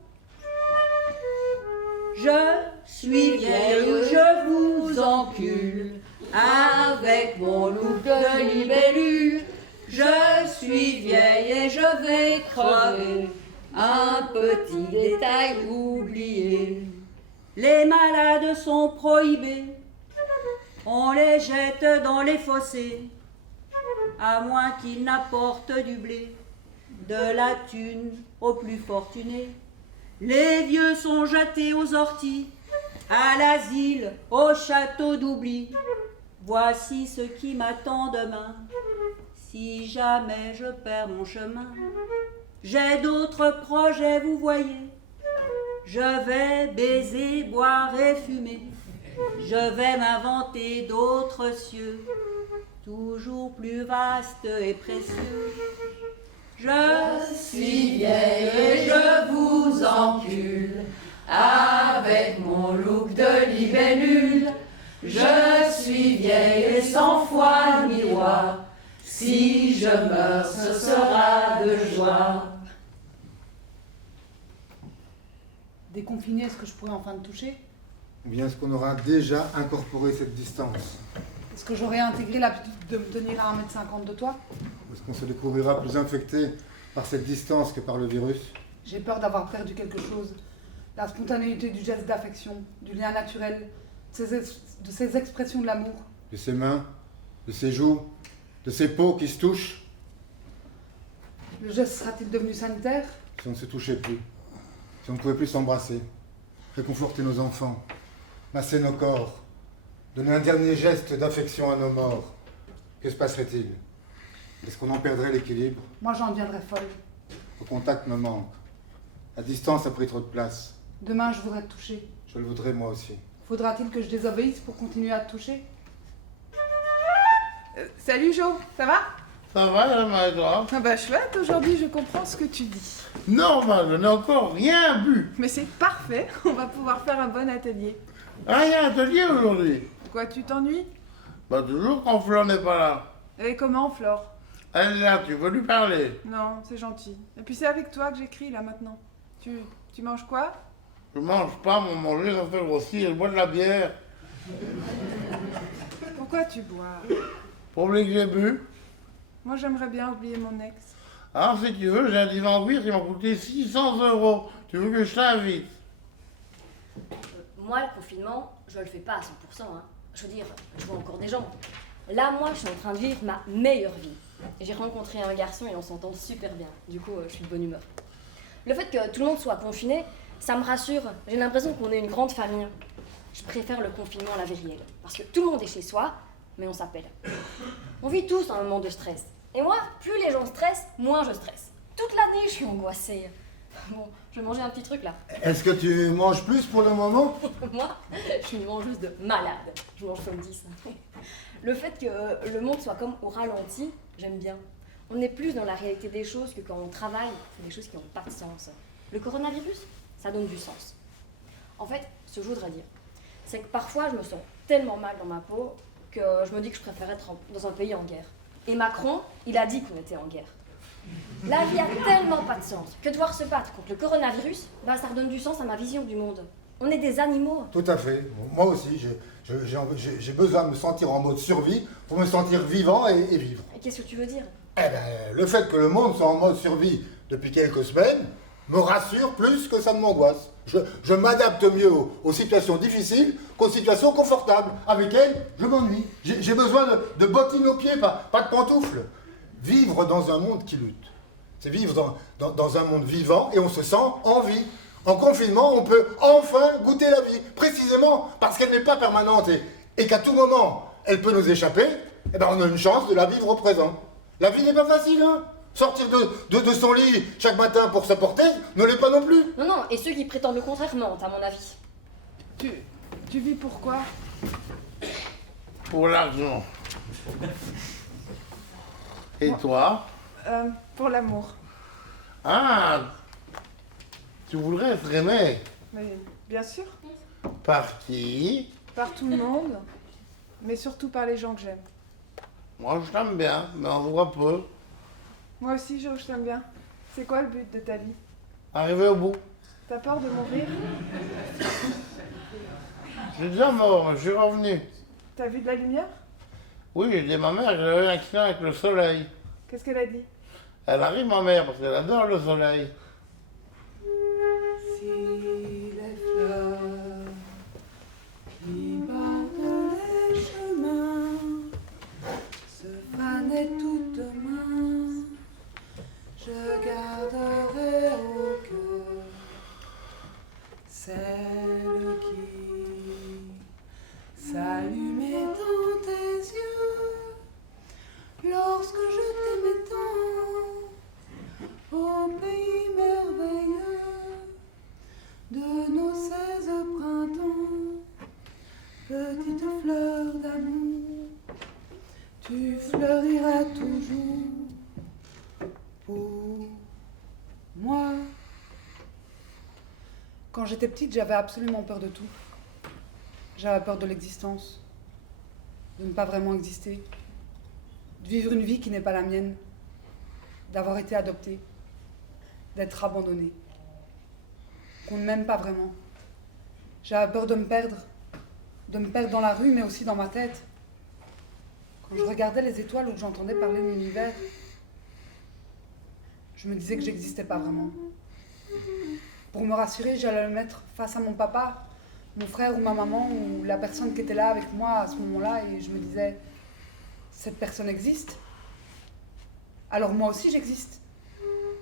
Je suis vieille, je vous encule. Avec mon look de libellule. Je suis vieille et je vais crever. Un petit détail oublié. Les malades sont prohibés. On les jette dans les fossés. À moins qu'ils n'apportent du blé. De la thune aux plus fortunés. Les vieux sont jetés aux orties. À l'asile, au château d'oubli. Voici ce qui m'attend demain. Si jamais je perds mon chemin. J'ai d'autres projets, vous voyez. Je vais baiser, boire et fumer. Je vais m'inventer d'autres cieux, toujours plus vastes et précieux. Je suis vieille et je vous encule, avec mon look de libellule. Je suis vieille et sans foi ni loi. Si je meurs, ce sera de joie. Déconfiné, est-ce que je pourrais enfin te toucher? Ou bien est-ce qu'on aura déjà incorporé cette distance? Est-ce que j'aurais intégré l'habitude de me tenir à 1,50 m de toi? Ou est-ce qu'on se découvrira plus infecté par cette distance que par le virus? J'ai peur d'avoir perdu quelque chose. La spontanéité du geste d'affection, du lien naturel, de ces expressions de l'amour. De ses mains, de ses joues, de ses peaux qui se touchent? Le geste sera-t-il devenu sanitaire? Si on ne se touchait plus, si on ne pouvait plus s'embrasser, réconforter nos enfants, masser nos corps, donner un dernier geste d'affection à nos morts, que se passerait-il? Est-ce qu'on en perdrait l'équilibre? Moi, j'en deviendrais folle. Le contact me manque. La distance a pris trop de place. Demain, je voudrais te toucher. Je le voudrais moi aussi. Faudra-t-il que je désobéisse pour continuer à te toucher? Salut Jo, ça va? Ça va, Maïdra? Ah bah chouette, aujourd'hui je comprends ce que tu dis. Normal, je n'ai encore rien bu. Mais c'est parfait, on va pouvoir faire un bon atelier. Ah, il y a un atelier aujourd'hui. Quoi, tu t'ennuies? Bah toujours quand Flore n'est pas là. Et comment, Flore? Elle est là, tu veux lui parler? Non, c'est gentil. Et puis c'est avec toi que j'écris là maintenant. Tu manges quoi? Je mange pas, mon manger ça fait grossir, je bois de la bière. Pourquoi tu bois? Pour oublier que j'ai bu. Moi j'aimerais bien oublier mon ex. Ah, si tu veux, j'ai un divan cuir qui m'a coûté 600 €. Tu veux que je t'invite? Moi, le confinement, je le fais pas à 100%. Hein. Je veux dire, je vois encore des gens. Là, moi, je suis en train de vivre ma meilleure vie. J'ai rencontré un garçon et on s'entend super bien. Du coup, je suis de bonne humeur. Le fait que tout le monde soit confiné, ça me rassure. J'ai l'impression qu'on est une grande famille. Je préfère le confinement à la vie réelle. Parce que tout le monde est chez soi, mais on s'appelle. On vit tous un moment de stress. Et moi, plus les gens stressent, moins je stresse. Toute l'année, je suis angoissée. Bon, je vais manger un petit truc là. Est-ce que tu manges plus pour le moment? Moi, je suis une mangeuse de malade. Je mange comme 10. Le fait que le monde soit comme au ralenti, j'aime bien. On est plus dans la réalité des choses que quand on travaille, c'est des choses qui n'ont pas de sens. Le coronavirus, ça donne du sens. En fait, ce que je voudrais dire, c'est que parfois je me sens tellement mal dans ma peau que je me dis que je préfère être dans un pays en guerre. Et Macron, il a dit qu'on était en guerre. La vie a tellement pas de sens que devoir se battre contre le coronavirus, bah, ça redonne du sens à ma vision du monde. On est des animaux. Tout à fait. Moi aussi, j'ai besoin de me sentir en mode survie pour me sentir vivant et vivre. Et qu'est-ce que tu veux dire? Eh ben, le fait que le monde soit en mode survie depuis quelques semaines me rassure plus que ça ne m'angoisse. Je m'adapte mieux aux situations difficiles qu'aux situations confortables. Avec elles, je m'ennuie. J'ai besoin de bottines aux pieds, pas de pantoufles. Vivre dans un monde qui lutte, c'est vivre dans un monde vivant et on se sent en vie. En confinement, on peut enfin goûter la vie, précisément parce qu'elle n'est pas permanente et qu'à tout moment, elle peut nous échapper, eh ben on a une chance de la vivre au présent. La vie n'est pas facile, hein. Sortir de son lit chaque matin pour se porter ne l'est pas non plus. Non, non, et ceux qui prétendent le contraire mentent, à mon avis. Tu vis pourquoi? Pour l'argent. Et toi? Pour l'amour. Ah, tu voudrais être aimé? Mais bien sûr. Par qui? Par tout le monde, mais surtout par les gens que j'aime. Moi, je t'aime bien, mais on voit peu. Moi aussi, je t'aime bien. C'est quoi le but de ta vie? Arrivé au bout. T'as peur de mourir? Je suis déjà mort, je suis revenu. T'as vu de la lumière? Oui, j'ai dit à ma mère que j'avais un accident avec le soleil. Qu'est-ce qu'elle a dit? Elle arrive, ma mère, parce qu'elle adore le soleil. Si les fleurs qui bordent les chemins se fanaient toutes demain, je garderai au cœur celle qui s'allumait dans tes yeux lorsque je t'aimais tant au pays merveilleux de nos 16 printemps. Petite fleur d'amour, tu fleuriras toujours pour moi. Quand j'étais petite, j'avais absolument peur de tout. J'avais peur de l'existence, de ne pas vraiment exister, de vivre une vie qui n'est pas la mienne, d'avoir été adoptée, d'être abandonnée, qu'on ne m'aime pas vraiment. J'avais peur de me perdre dans la rue, mais aussi dans ma tête. Quand je regardais les étoiles ou que j'entendais parler de l'univers, je me disais que j'existais pas vraiment. Pour me rassurer, j'allais me mettre face à mon papa, mon frère ou ma maman, ou la personne qui était là avec moi à ce moment-là, et je me disais, cette personne existe, alors moi aussi j'existe.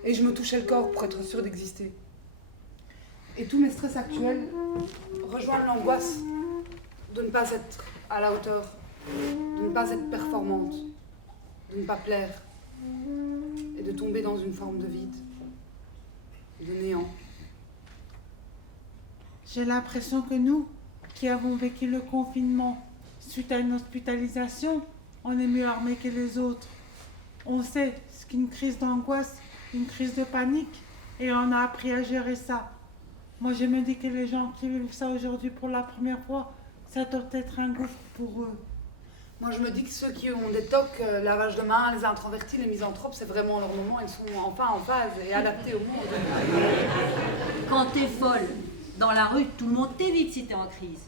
Et je me touchais le corps pour être sûre d'exister. Et tous mes stress actuels rejoignent l'angoisse de ne pas être à la hauteur, de ne pas être performante, de ne pas plaire, et de tomber dans une forme de vide, de néant. J'ai l'impression que nous, qui avons vécu le confinement suite à une hospitalisation, on est mieux armés que les autres. On sait ce qu'est une crise d'angoisse, une crise de panique, et on a appris à gérer ça. Moi, je me dis que les gens qui vivent ça aujourd'hui pour la première fois, ça doit être un gouffre pour eux. Moi, je me dis que ceux qui ont des tocs, lavage de mains, les introvertis, les misanthropes, c'est vraiment leur moment. Ils sont enfin en phase et adaptés au monde. Quand t'es folle, dans la rue, tout le monde t'évite si t'es en crise.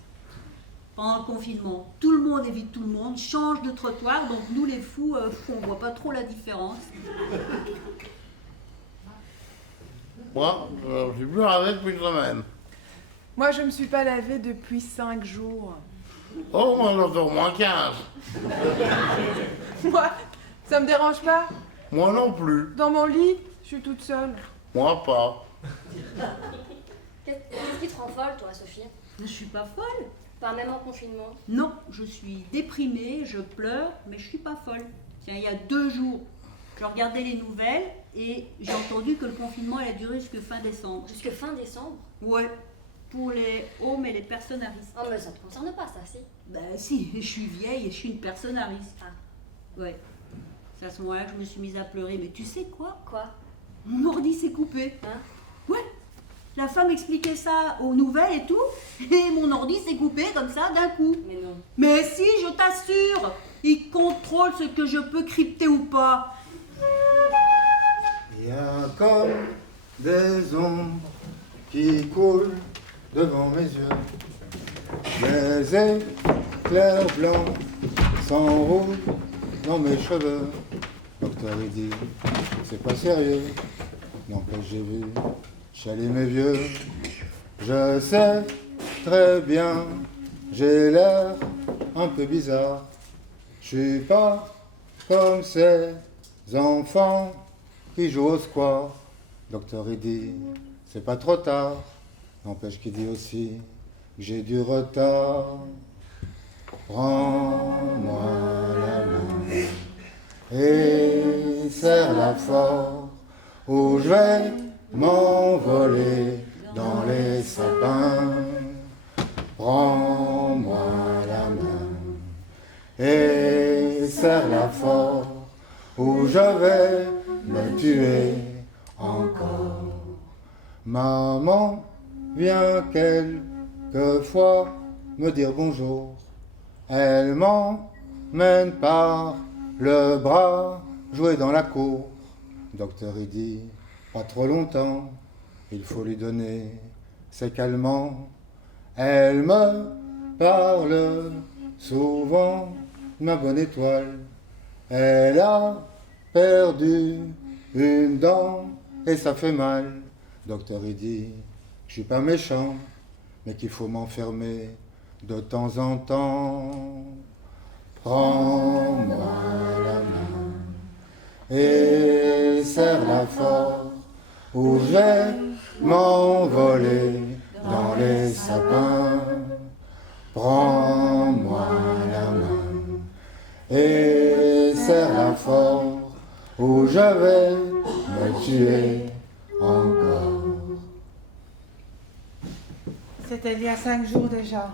Pendant le confinement, tout le monde évite tout le monde, change de trottoir, donc nous les fous, on voit pas trop la différence. Moi, je suis plus ravé depuis une semaine. Moi, je me suis pas lavée depuis 5 jours. Oh, moi, j'en fais au moins 15. Moi, ça me dérange pas. Moi non plus. Dans mon lit, je suis toute seule. Moi pas. Qu'est-ce qui te rend folle, toi, Sophie? Je suis pas folle. Pas même en confinement? Non, je suis déprimée, je pleure, mais je suis pas folle. Tiens, il y a 2 jours, je regardais les nouvelles et j'ai entendu que le confinement allait durer jusque fin décembre. Jusque fin décembre? Ouais, pour les homes et les personnes à risque. Oh, mais ça te concerne pas, ça, si? Ben si, je suis vieille et je suis une personne à risque. Ah. Ouais. C'est à ce moment-là que je me suis mise à pleurer. Mais tu sais quoi? Quoi? Mon ordi s'est coupé. Hein? Ouais. La femme expliquait ça aux nouvelles et tout, et mon ordi s'est coupé comme ça d'un coup. Mais non. Mais si, je t'assure, il contrôle ce que je peux crypter ou pas. Il y a comme des ombres qui coulent devant mes yeux. Les éclairs blancs s'enroulent dans mes cheveux. Docteur, il dit, c'est pas sérieux. N'empêche, j'ai vu chialer mes vieux. Je sais très bien, j'ai l'air un peu bizarre. Je suis pas comme ces enfants qui jouent au square. Docteur, il dit, c'est pas trop tard. N'empêche qu'il dit aussi que j'ai du retard. Prends-moi la main et serre-la fort, ou je vais m'envoler dans les sapins. Prends-moi la main et serre-la fort, ou je vais me tuer encore. Maman, viens qu'elle quelquefois me dire bonjour. Elle m'emmène par le bras jouer dans la cour. Docteur, il dit, pas trop longtemps, il faut lui donner ses calmants. Elle me parle souvent de ma bonne étoile. Elle a perdu une dent et ça fait mal. Docteur, il dit, je suis pas méchant, mais qu'il faut m'enfermer de temps en temps. Prends-moi la main et serre-la fort, ou je vais m'envoler dans les sapins. Prends-moi la main et serre-la fort, ou je vais me tuer encore. C'était il y a 5 jours déjà.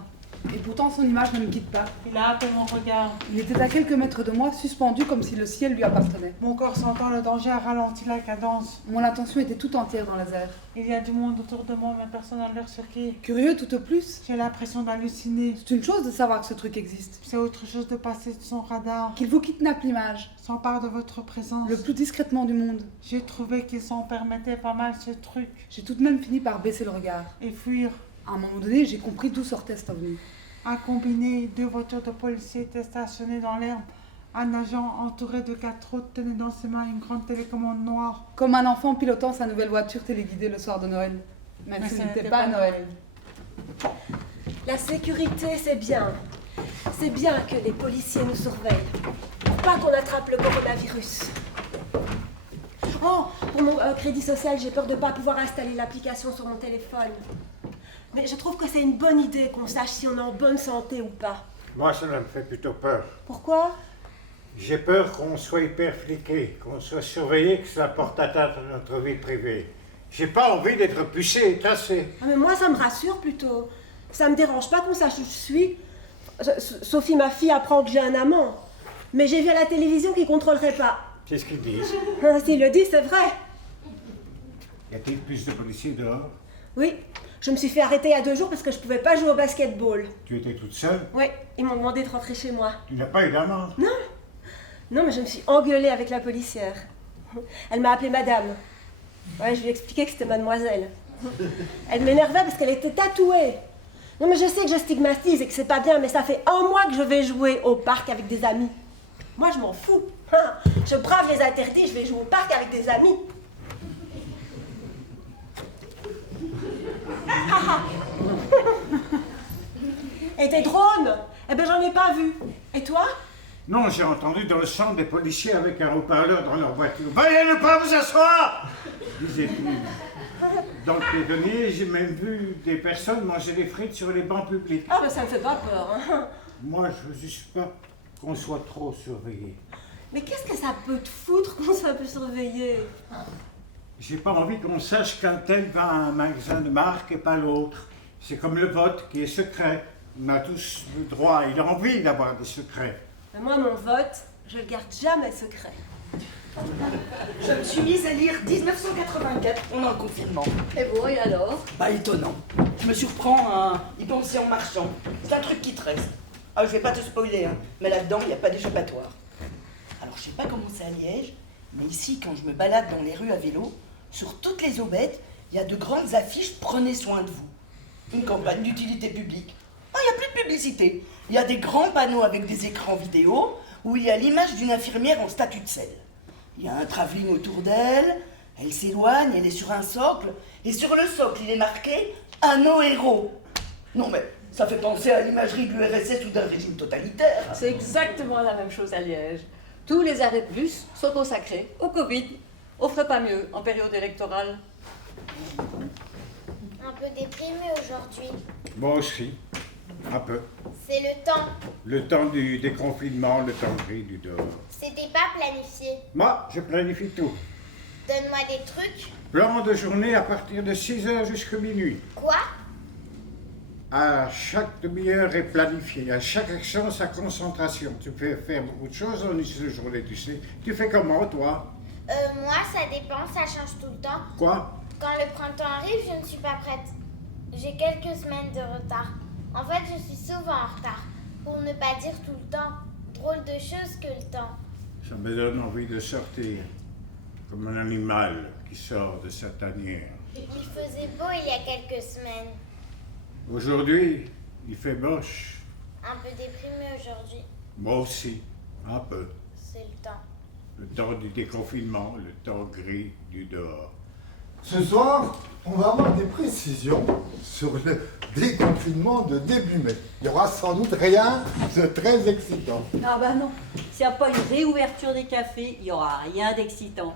Et pourtant son image ne me quitte pas. Il a happé mon regard. Il était à quelques mètres de moi, suspendu comme si le ciel lui appartenait. Mon corps sentant le danger a ralenti la cadence. Mon attention était tout entière dans les airs. Il y a du monde autour de moi, mais personne n'a l'air sur qui. Curieux tout au plus. J'ai l'impression d'halluciner. C'est une chose de savoir que ce truc existe. C'est autre chose de passer de son radar. Qu'il vous kidnappe l'image. S'empare de votre présence. Le plus discrètement du monde. J'ai trouvé qu'il s'en permettait pas mal ce truc. J'ai tout de même fini par baisser le regard. Et fuir. À un moment donné, j'ai compris d'où sortait cet ovni. À combiner, 2 voitures de policiers étaient stationnées dans l'herbe. Un agent entouré de 4 autres tenait dans ses mains une grande télécommande noire. Comme un enfant pilotant sa nouvelle voiture téléguidée le soir de Noël. Mais ce n'était pas Noël. La sécurité, c'est bien. C'est bien que les policiers nous surveillent. Pour pas qu'on attrape le coronavirus. Oh, pour mon crédit social, j'ai peur de pas pouvoir installer l'application sur mon téléphone. Mais je trouve que c'est une bonne idée qu'on sache si on est en bonne santé ou pas. Moi, ça me fait plutôt peur. Pourquoi? J'ai peur qu'on soit hyper fliqué, qu'on soit surveillé, que ça porte atteinte à notre vie privée. J'ai pas envie d'être pucé et tracé. Ah, mais moi, ça me rassure plutôt. Ça me dérange pas qu'on sache où je suis. Sophie, ma fille, apprend que j'ai un amant. Mais j'ai vu à la télévision qu'ils contrôleraient pas. C'est ce qu'ils disent. S'ils le disent, c'est vrai. Y a-t-il plus de policiers dehors? Oui. Je me suis fait arrêter il y a 2 jours parce que je pouvais pas jouer au basketball. Tu étais toute seule? Oui, ils m'ont demandé de rentrer chez moi. Tu n'as pas eu d'amende? Non. Non, mais je me suis engueulée avec la policière. Elle m'a appelée madame. Ouais, je lui ai expliqué que c'était mademoiselle. Elle m'énervait parce qu'elle était tatouée. Non, mais je sais que je stigmatise et que c'est pas bien, mais ça fait 1 mois que je vais jouer au parc avec des amis. Moi, je m'en fous. Je brave les interdits, je vais jouer au parc avec des amis. Et tes drones? Eh ben j'en ai pas vu. Et toi? Non, j'ai entendu dans le centre des policiers avec un haut-parleur dans leur voiture. Veuillez ne pas vous asseoir, disait-il. Dans le piétonnier, j'ai même vu des personnes manger des frites sur les bancs publics. Ah ben ça me fait pas peur. Hein. Moi, je veux juste pas qu'on soit trop surveillé. Mais qu'est-ce que ça peut te foutre qu'on soit peu surveillé? J'ai pas envie qu'on sache qu'un tel va à un magasin de marque et pas l'autre. C'est comme le vote qui est secret. On a tous le droit et l'envie d'avoir des secrets. Mais moi, mon vote, je le garde jamais secret. Je me suis mise à lire 1984 pendant le confinement. Et bon, et alors? Bah étonnant. Je me surprends à y penser en marchant. C'est un truc qui te reste. Ah, je vais pas te spoiler, hein, mais là-dedans, il n'y a pas d'échappatoire. Alors, je sais pas comment c'est à Liège, mais ici, quand je me balade dans les rues à vélo, sur toutes les aubettes, il y a de grandes affiches « Prenez soin de vous ». Une campagne d'utilité publique. Ah, il n'y a plus de publicité. Il y a des grands panneaux avec des écrans vidéo où il y a l'image d'une infirmière en statut de selle. Il y a un travelling autour d'elle, elle s'éloigne, elle est sur un socle, et sur le socle, il est marqué « À nos héros ». Non mais, ça fait penser à l'imagerie de l'URSS ou d'un régime totalitaire. C'est exactement la même chose à Liège. Tous les arrêts de bus sont consacrés au Covid. On ferait pas mieux en période électorale. Un peu déprimé aujourd'hui. Moi aussi, un peu. C'est le temps. Le temps du déconfinement, le temps gris du dehors. C'était pas planifié. Moi, je planifie tout. Donne-moi des trucs. Plan de journée à partir de 6h jusqu'à minuit. Quoi? À chaque demi-heure est planifié. À chaque action, sa concentration. Tu peux faire beaucoup de choses en une seule journée, tu sais. Tu fais comment, toi? Moi, ça dépend, ça change tout le temps. Quoi? Quand le printemps arrive, je ne suis pas prête. J'ai quelques semaines de retard. En fait, je suis souvent en retard. Pour ne pas dire tout le temps. Drôle de chose que le temps. Ça me donne envie de sortir, comme un animal qui sort de sa tanière. Il faisait beau il y a quelques semaines. Aujourd'hui, il fait moche. Un peu déprimé aujourd'hui. Moi aussi, un peu. C'est le temps. Le temps du déconfinement, le temps gris du dehors. Ce soir, on va avoir des précisions sur le déconfinement de début mai. Il n'y aura sans doute rien de très excitant. Ah bah non, s'il n'y a pas une réouverture des cafés, il n'y aura rien d'excitant.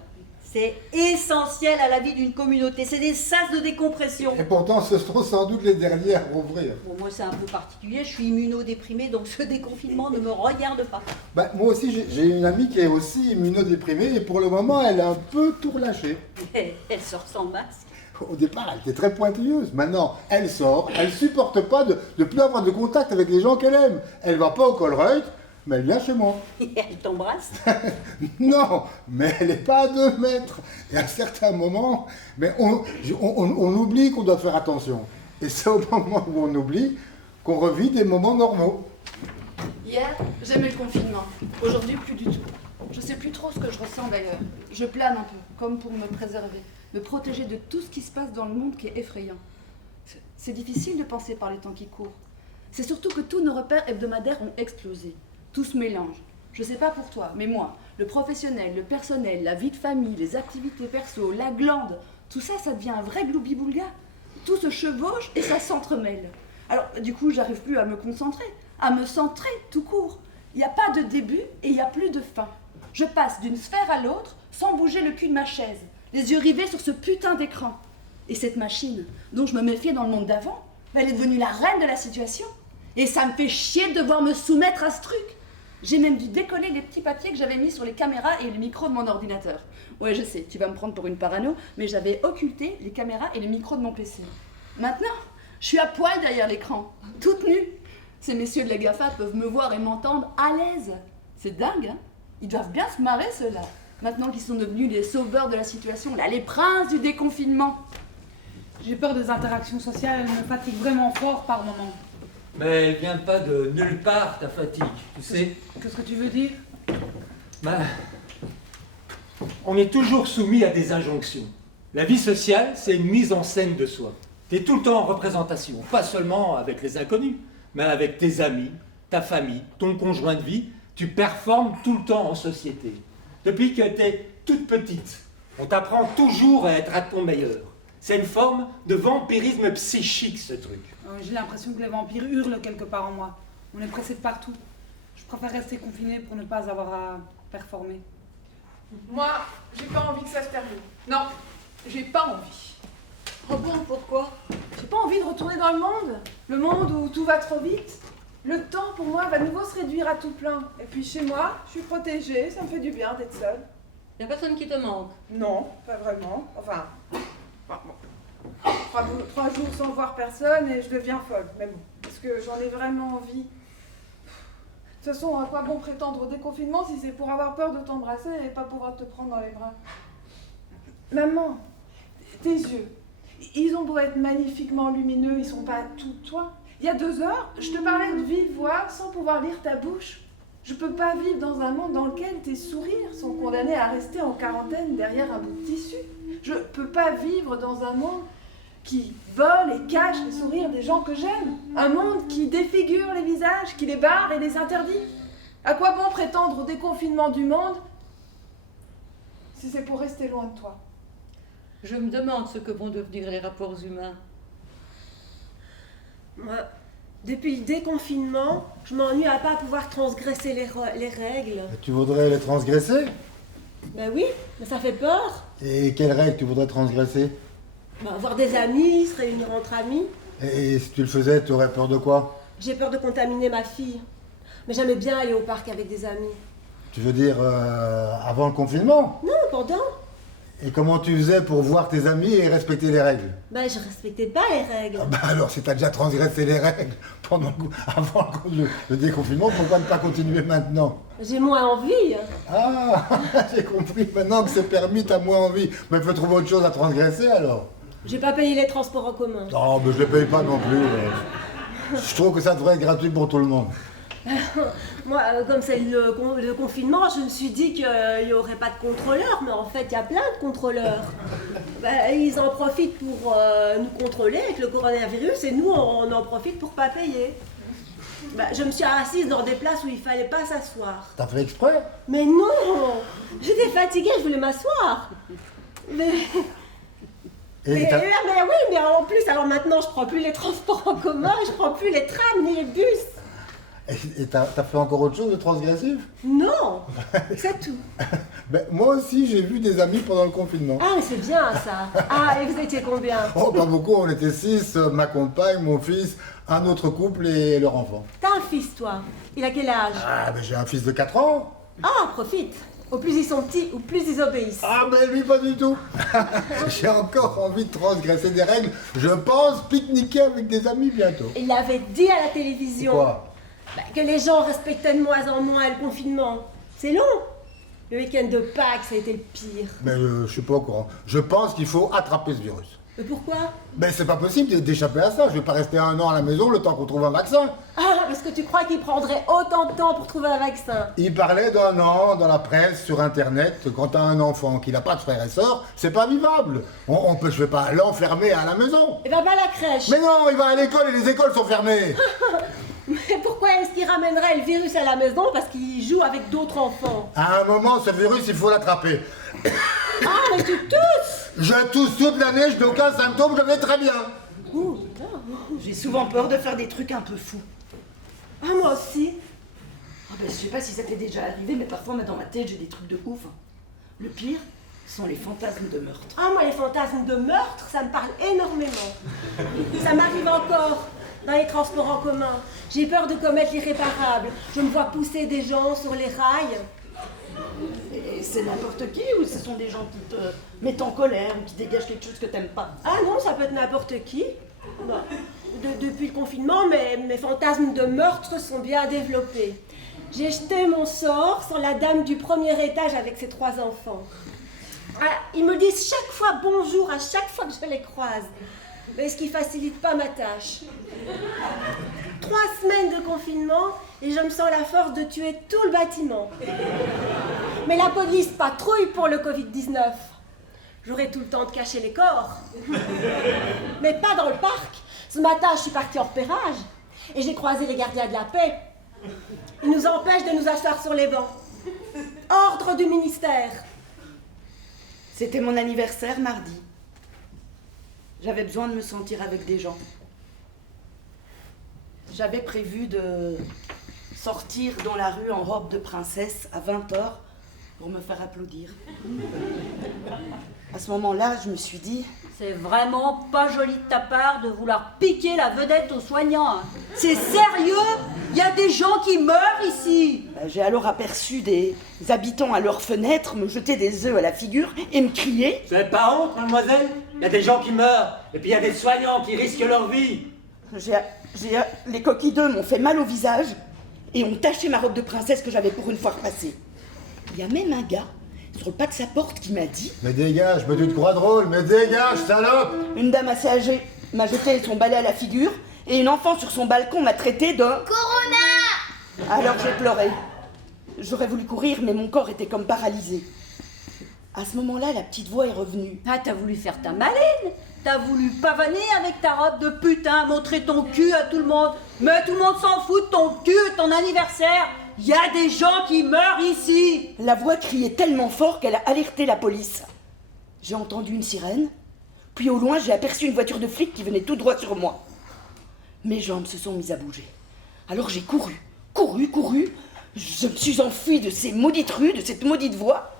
C'est essentiel à la vie d'une communauté, c'est des sas de décompression. Et pourtant, ce seront sans doute les derniers à rouvrir. Bon, moi c'est un peu particulier, je suis immunodéprimée, donc ce déconfinement ne me regarde pas. Bah, moi aussi, j'ai une amie qui est aussi immunodéprimée et pour le moment, elle a un peu tout relâché. Elle sort sans masque. Au départ, elle était très pointilleuse. Maintenant, elle sort, elle supporte pas de plus avoir de contact avec les gens qu'elle aime. Elle va pas au Colruyt, mais elle vient chez moi. Et elle t'embrasse? Non, mais elle n'est pas à 2 mètres. Et à certains moments, mais on oublie qu'on doit faire attention. Et c'est au moment où on oublie qu'on revit des moments normaux. Hier, j'aimais le confinement. Aujourd'hui, plus du tout. Je sais plus trop ce que je ressens d'ailleurs. Je plane un peu, comme pour me préserver, me protéger de tout ce qui se passe dans le monde qui est effrayant. C'est difficile de penser par les temps qui courent. C'est surtout que tous nos repères hebdomadaires ont explosé. Tout se mélange. Je sais pas pour toi, mais moi, le professionnel, le personnel, la vie de famille, les activités perso, la glande, tout ça, ça devient un vrai gloubi-boulga. Tout se chevauche et ça s'entremêle. Alors, du coup, j'arrive plus à me concentrer, à me centrer tout court. Il n'y a pas de début et il n'y a plus de fin. Je passe d'une sphère à l'autre sans bouger le cul de ma chaise, les yeux rivés sur ce putain d'écran. Et cette machine, dont je me méfiais dans le monde d'avant, elle est devenue la reine de la situation. Et ça me fait chier de devoir me soumettre à ce truc. J'ai même dû décoller les petits papiers que j'avais mis sur les caméras et les micros de mon ordinateur. Ouais, je sais, tu vas me prendre pour une parano, mais j'avais occulté les caméras et les micros de mon PC. Maintenant, je suis à poil derrière l'écran, toute nue. Ces messieurs de la GAFA peuvent me voir et m'entendre à l'aise. C'est dingue, hein? Ils doivent bien se marrer, ceux-là. Maintenant qu'ils sont devenus les sauveurs de la situation, là, les princes du déconfinement. J'ai peur des interactions sociales, elles me fatiguent vraiment fort par moments. Mais elle vient pas de nulle part, ta fatigue, tu sais. Qu'est-ce que tu veux dire? Ben, on est toujours soumis à des injonctions. La vie sociale, c'est une mise en scène de soi. T'es tout le temps en représentation, pas seulement avec les inconnus, mais avec tes amis, ta famille, ton conjoint de vie. Tu performes tout le temps en société. Depuis que t'es toute petite, on t'apprend toujours à être à ton meilleur. C'est une forme de vampirisme psychique, ce truc. J'ai l'impression que les vampires hurlent quelque part en moi. On est pressé de partout. Je préfère rester confinée pour ne pas avoir à performer. Moi, j'ai pas envie que ça se termine. Non, j'ai pas envie. Oh bon, pourquoi? J'ai pas envie de retourner dans le monde où tout va trop vite. Le temps, pour moi, va de nouveau se réduire à tout plein. Et puis chez moi, je suis protégée, ça me fait du bien d'être seule. Y a personne qui te manque? Non, pas vraiment. Enfin, bon. 3 jours sans voir personne et je deviens folle. Mais bon, parce que j'en ai vraiment envie. De toute façon, à quoi bon prétendre au déconfinement si c'est pour avoir peur de t'embrasser et pas pouvoir te prendre dans les bras? Maman, tes yeux, ils ont beau être magnifiquement lumineux, ils sont pas tout toi. Il y a 2 heures, je te parlais de vive voix sans pouvoir lire ta bouche. Je peux pas vivre dans un monde dans lequel tes sourires sont condamnés à rester en quarantaine derrière un bout de tissu. Je peux pas vivre dans un monde qui vole et cache les sourires des gens que j'aime. Un monde qui défigure les visages, qui les barre et les interdit. À quoi bon prétendre au déconfinement du monde si c'est pour rester loin de toi? Je me demande ce que vont devenir les rapports humains. Moi, depuis le déconfinement, je m'ennuie à pas pouvoir transgresser les règles. Tu voudrais les transgresser? Ben oui, mais ça fait peur. Et quelles règles tu voudrais transgresser? Ben, avoir des amis, se réunir entre amis. Et si tu le faisais, tu aurais peur de quoi? J'ai peur de contaminer ma fille. Mais j'aimais bien aller au parc avec des amis. Tu veux dire avant le confinement? Non, pendant. Et comment tu faisais pour voir tes amis et respecter les règles? Ben, je respectais pas les règles. Ah bah alors, si t'as déjà transgressé les règles avant le déconfinement, pourquoi ne pas continuer maintenant? J'ai moins envie. Ah, j'ai compris. Maintenant que c'est permis, t'as moins envie. Mais il faut trouver autre chose à transgresser alors. J'ai pas payé les transports en commun. Non, mais je les paye pas non plus. Je trouve que ça devrait être gratuit pour tout le monde. Moi, comme c'est le confinement, je me suis dit qu'il n'y aurait pas de contrôleurs, mais en fait, il y a plein de contrôleurs. Ils en profitent pour nous contrôler avec le coronavirus et nous, on en profite pour pas payer. Je me suis assise dans des places où il fallait pas s'asseoir. T'as fait exprès? Mais non! J'étais fatiguée, je voulais m'asseoir. Mais oui, mais en plus, alors maintenant, je prends plus les transports en commun, je prends plus les trams ni les bus. Et t'as fait encore autre chose de transgressif? Non, c'est tout. Moi aussi, j'ai vu des amis pendant le confinement. Ah, mais c'est bien ça. Ah, et vous étiez combien? Oh, pas beaucoup, on était 6, ma compagne, mon fils, un autre couple et leur enfant. T'as un fils, toi? Il a quel âge? Ah, j'ai un fils de 4 ans. Ah, profite. Au plus ils sont petits, au plus ils obéissent. Ah, mais lui, pas du tout. J'ai encore envie de transgresser des règles. Je pense pique-niquer avec des amis bientôt. Il avait dit à la télévision que les gens respectaient de moins en moins le confinement. C'est long. Le week-end de Pâques, ça a été le pire. Mais je suis pas au courant. Je pense qu'il faut attraper ce virus. Mais pourquoi? Mais c'est pas possible d'échapper à ça. Je vais pas rester 1 an à la maison le temps qu'on trouve un vaccin. Ah, parce que tu crois qu'il prendrait autant de temps pour trouver un vaccin? Il parlait d'1 an dans la presse, sur internet. Quand t'as un enfant qui n'a pas de frères et sœurs, c'est pas vivable. Je vais pas l'enfermer à la maison. Il va pas à la crèche. Mais non, il va à l'école et les écoles sont fermées. Mais pourquoi est-ce qu'il ramènerait le virus à la maison? Parce qu'il joue avec d'autres enfants. À un moment, ce virus, il faut l'attraper. Ah, mais tu tousses! Je tousse toute l'année, je n'ai aucun symptôme, je vais très bien. J'ai souvent peur de faire des trucs un peu fous. Ah, moi aussi. Je sais pas si ça t'est déjà arrivé, mais parfois, dans ma tête, j'ai des trucs de ouf. Le pire, sont les fantasmes de meurtre. Ah, moi, les fantasmes de meurtre, ça me parle énormément. Ça m'arrive encore dans les transports en commun. J'ai peur de commettre l'irréparable. Je me vois pousser des gens sur les rails. Et c'est n'importe qui ou ce sont des gens qui te mettent en colère ou qui dégagent quelque chose que t'aimes pas? Ah non, ça peut être n'importe qui. Depuis le confinement, mes fantasmes de meurtre sont bien développés. J'ai jeté mon sort sur la dame du premier étage avec ses 3 enfants. Ils me disent chaque fois bonjour à chaque fois que je les croise. Mais ce qui facilite pas ma tâche. 3 semaines de confinement et je me sens la force de tuer tout le bâtiment. Mais la police patrouille pour le Covid-19. J'aurai tout le temps de cacher les corps. Mais pas dans le parc. Ce matin, je suis partie en repérage et j'ai croisé les gardiens de la paix. Ils nous empêchent de nous asseoir sur les bancs. Ordre du ministère. C'était mon anniversaire mardi. J'avais besoin de me sentir avec des gens. J'avais prévu de sortir dans la rue en robe de princesse à 20h pour me faire applaudir. À ce moment-là, je me suis dit... C'est vraiment pas joli de ta part de vouloir piquer la vedette aux soignants. Hein. C'est sérieux? Il y a des gens qui meurent ici. J'ai alors aperçu des habitants à leurs fenêtres me jeter des œufs à la figure et me crier. Vous n'avez pas honte, mademoiselle? Il y a des gens qui meurent, et puis il y a des soignants qui risquent leur vie. Les coquilles d'œufs m'ont fait mal au visage et ont taché ma robe de princesse que j'avais pour une fois repassée. Il y a même un gars sur le pas de sa porte qui m'a dit... Mais dégage, mais tu te crois drôle, mais dégage, salope! Une dame assez âgée m'a jeté son balai à la figure et une enfant sur son balcon m'a traité de... Corona! Alors j'ai pleuré. J'aurais voulu courir, mais mon corps était comme paralysé. À ce moment-là, la petite voix est revenue. Ah, t'as voulu faire ta maline? T'as voulu pavaner avec ta robe de putain, montrer ton cul à tout le monde. Mais tout le monde s'en fout de ton cul, de ton anniversaire. Il y a des gens qui meurent ici. La voix criait tellement fort qu'elle a alerté la police. J'ai entendu une sirène, puis au loin, j'ai aperçu une voiture de flic qui venait tout droit sur moi. Mes jambes se sont mises à bouger. Alors j'ai couru. Je me suis enfuie de ces maudites rues, de cette maudite voie.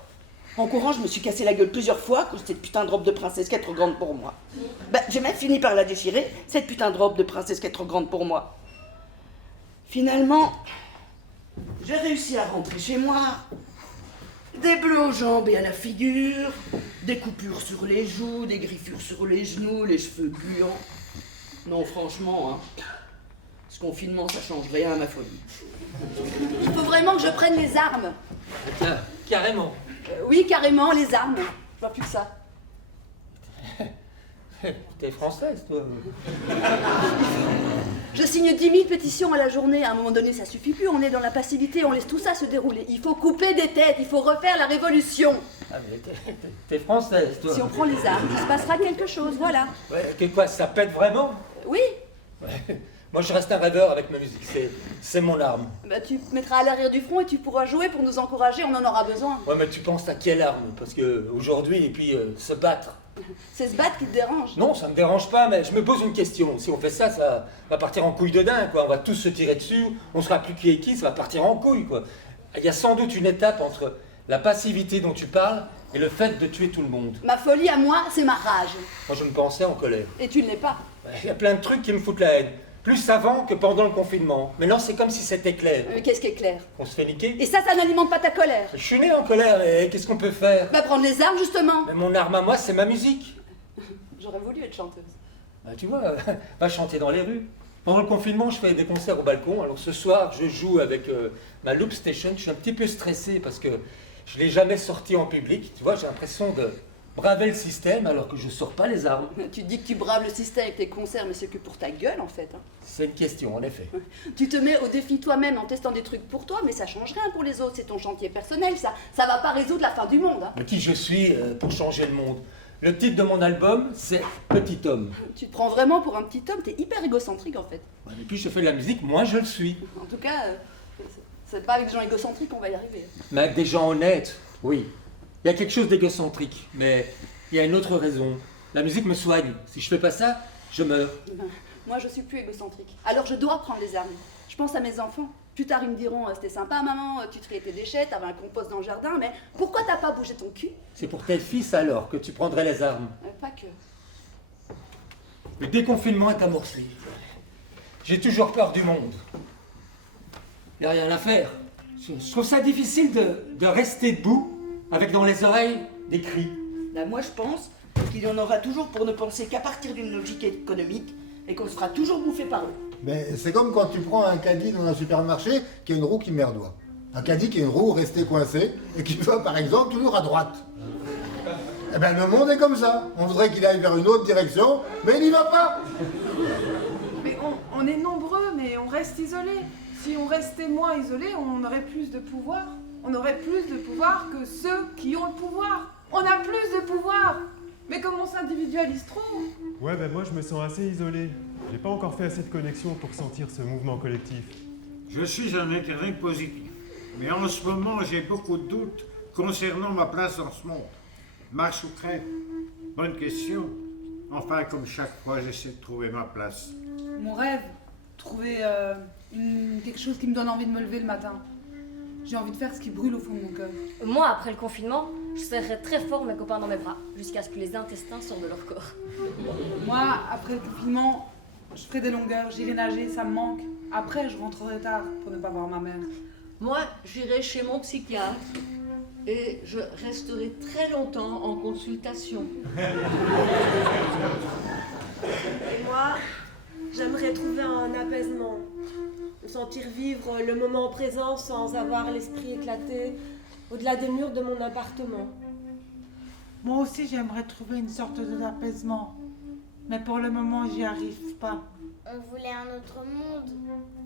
En courant, je me suis cassé la gueule plusieurs fois à cause de cette putain de robe de princesse qui est trop grande pour moi. J'ai même fini par la déchirer, cette putain de robe de princesse qui est trop grande pour moi. Finalement, j'ai réussi à rentrer chez moi. Des bleus aux jambes et à la figure, des coupures sur les joues, des griffures sur les genoux, les cheveux gluants. Non, franchement, ce confinement, ça change rien à ma folie. Il faut vraiment que je prenne les armes. Carrément. Oui, carrément, les armes. Je vois plus que ça. T'es française, toi. Je signe 10 000 pétitions à la journée. À un moment donné, ça suffit plus. On est dans la passivité, on laisse tout ça se dérouler. Il faut couper des têtes, il faut refaire la révolution. Ah, mais t'es française, toi. Si on prend les armes, il se passera quelque chose, voilà. Ouais, que quoi, ça pète vraiment? Oui. Ouais. Moi, je reste un rêveur avec ma musique. C'est mon arme. Bah, tu te mettras à l'arrière du front et tu pourras jouer pour nous encourager, on en aura besoin. Ouais, mais tu penses à quelle arme? Parce que aujourd'hui, et puis se battre. C'est se battre qui te dérange. Non, ça me dérange pas, mais je me pose une question. Si on fait ça, ça va partir en couille de dingue, quoi. On va tous se tirer dessus, on sera plus qui est qui, ça va partir en couille, quoi. Il y a sans doute une étape entre la passivité dont tu parles et le fait de tuer tout le monde. Ma folie à moi, c'est ma rage. Moi, je me pensais en colère. Et tu ne l'es pas. Il y a plein de trucs qui me foutent la haine. Plus avant que pendant le confinement. Maintenant, c'est comme si c'était clair. Qu'est-ce qui est clair? On se fait niquer. Et ça n'alimente pas ta colère. Je suis né en colère, et qu'est-ce qu'on peut faire? Bah, prendre les armes, justement. Mais mon arme à moi, c'est ma musique. J'aurais voulu être chanteuse. Bah, tu vois, va chanter dans les rues. Pendant le confinement, je fais des concerts au balcon. Alors ce soir, je joue avec ma Loop Station. Je suis un petit peu stressé parce que je ne l'ai jamais sorti en public. Tu vois, j'ai l'impression de braver le système alors que je ne sors pas les armes. Tu dis que tu braves le système avec tes concerts, mais c'est que pour ta gueule, en fait. Hein. C'est une question, en effet. Tu te mets au défi toi-même en testant des trucs pour toi, mais ça change rien pour les autres. C'est ton chantier personnel, ça. Ça va pas résoudre la fin du monde. Hein. Mais qui je suis pour changer le monde? Le titre de mon album, c'est Petit Homme. Tu te prends vraiment pour un petit homme, t'es hyper égocentrique en fait. Ouais, et puis je fais de la musique, moi je le suis. En tout cas, c'est pas avec des gens égocentriques qu'on va y arriver. Mais avec des gens honnêtes, oui. Il y a quelque chose d'égocentrique, mais il y a une autre raison. La musique me soigne. Si je fais pas ça, je meurs. Moi je suis plus égocentrique. Alors je dois prendre les armes. Je pense à mes enfants. Plus tard ils me diront, c'était sympa maman, tu triais tes déchets, t'avais un compost dans le jardin, mais pourquoi t'as pas bougé ton cul? C'est pour tes fils alors que tu prendrais les armes. Pas que. Le déconfinement est amorcé. J'ai toujours peur du monde. Il n'y a rien à faire. Je trouve ça difficile de rester debout avec dans les oreilles des cris. Là, moi je pense qu'il y en aura toujours pour ne penser qu'à partir d'une logique économique et qu'on se fera toujours bouffer par eux. Mais c'est comme quand tu prends un caddie dans un supermarché qui a une roue qui merdoie. Un caddie qui a une roue restée coincée et qui va par exemple toujours à droite. Eh bien le monde est comme ça. On voudrait qu'il aille vers une autre direction, mais il n'y va pas. Mais on est nombreux, mais on reste isolés. Si on restait moins isolés, on aurait plus de pouvoir. On aurait plus de pouvoir que ceux qui ont le pouvoir. On a plus de pouvoir. Mais comme on s'individualise trop... Ouais, ben moi je me sens assez isolé. J'ai pas encore fait assez de connexion pour sentir ce mouvement collectif. Je suis un éternel positif. Mais en ce moment, j'ai beaucoup de doutes concernant ma place dans ce monde. Marche ou crève? Bonne question. Enfin, comme chaque fois, j'essaie de trouver ma place. Mon rêve, trouver quelque chose qui me donne envie de me lever le matin. J'ai envie de faire ce qui brûle au fond de mon cœur. Moi, après le confinement, je serrais très fort mes copains dans mes bras, jusqu'à ce que les intestins sortent de leur corps. Moi, après le confinement, je ferai des longueurs, j'irai nager, ça me manque. Après, je rentrerai tard pour ne pas voir ma mère. Moi, j'irai chez mon psychiatre et je resterai très longtemps en consultation. Et moi, j'aimerais trouver un apaisement. Me sentir vivre le moment présent sans avoir l'esprit éclaté au-delà des murs de mon appartement. Moi aussi, j'aimerais trouver une sorte d'apaisement. Mais pour le moment, j'y arrive pas. On voulait un autre monde.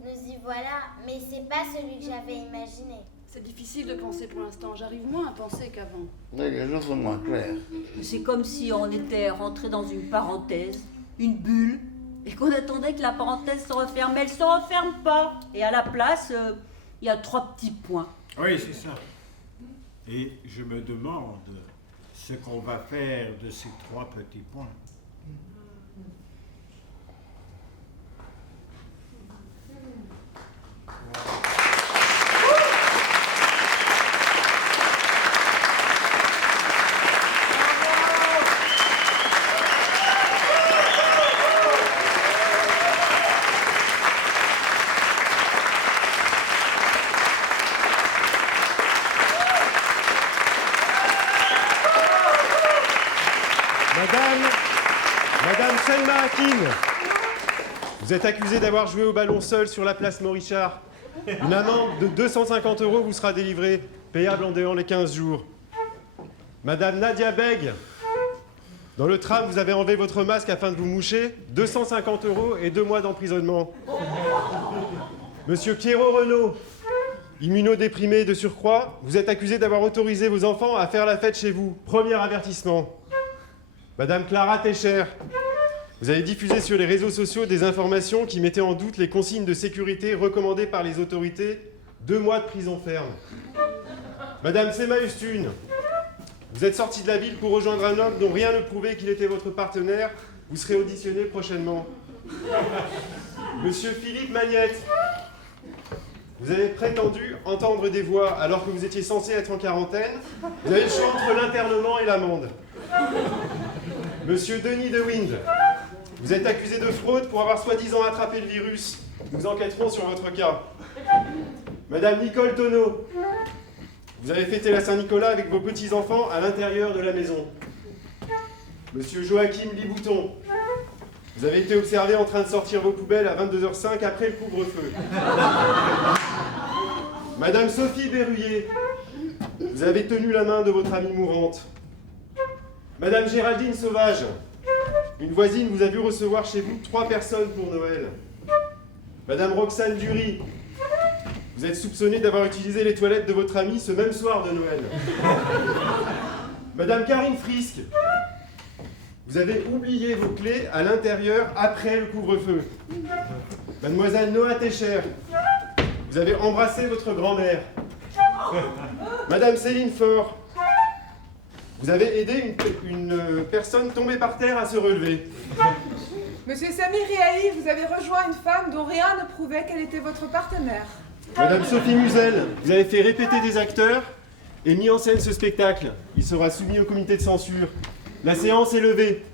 Nous y voilà, mais c'est pas celui que j'avais imaginé. C'est difficile de penser pour l'instant. J'arrive moins à penser qu'avant. Oui, les choses sont moins claires. C'est comme si on était rentré dans une parenthèse, une bulle, et qu'on attendait que la parenthèse se referme. Mais elle se referme pas. Et à la place, il y a 3 petits points. Oui, c'est ça. Et je me demande ce qu'on va faire de ces 3 petits points. Madame Selma Hakim, vous êtes accusée d'avoir joué au ballon seul sur la place Morichard. Une amende de 250 € vous sera délivrée, payable en déant les 15 jours. Madame Nadia Beg, Dans le tram, vous avez enlevé votre masque afin de vous moucher. 250 € et 2 mois d'emprisonnement. Monsieur Pierrot Renaud, immunodéprimé de surcroît, vous êtes accusé d'avoir autorisé vos enfants à faire la fête chez vous. Premier avertissement. Madame Clara Técher, vous avez diffusé sur les réseaux sociaux des informations qui mettaient en doute les consignes de sécurité recommandées par les autorités. 2 mois de prison ferme. Madame Sema Ustune, vous êtes sortie de la ville pour rejoindre un homme dont rien ne prouvait qu'il était votre partenaire. Vous serez auditionné prochainement. Monsieur Philippe Magnette, vous avez prétendu entendre des voix alors que vous étiez censé être en quarantaine. Vous avez le choix entre l'internement et l'amende. Monsieur Denis De Wind, vous êtes accusé de fraude pour avoir soi-disant attrapé le virus. Nous enquêterons sur votre cas. Madame Nicole Tonneau, vous avez fêté la Saint-Nicolas avec vos petits-enfants à l'intérieur de la maison. Monsieur Joachim Libouton, vous avez été observé en train de sortir vos poubelles à 22h05 après le couvre-feu. Madame Sophie Berruyer, vous avez tenu la main de votre amie mourante. Madame Géraldine Sauvage, une voisine vous a vu recevoir chez vous 3 personnes pour Noël. Madame Roxane Dury, vous êtes soupçonnée d'avoir utilisé les toilettes de votre amie ce même soir de Noël. Madame Karine Frisk, vous avez oublié vos clés à l'intérieur après le couvre-feu. Mademoiselle Noah Técher, vous avez embrassé votre grand-mère. Madame Céline Faure, vous avez aidé une personne tombée par terre à se relever. Monsieur Samir Riahi, vous avez rejoint une femme dont rien ne prouvait qu'elle était votre partenaire. Madame Sophie Musel, vous avez fait répéter des acteurs et mis en scène ce spectacle. Il sera soumis au comité de censure. La séance est levée.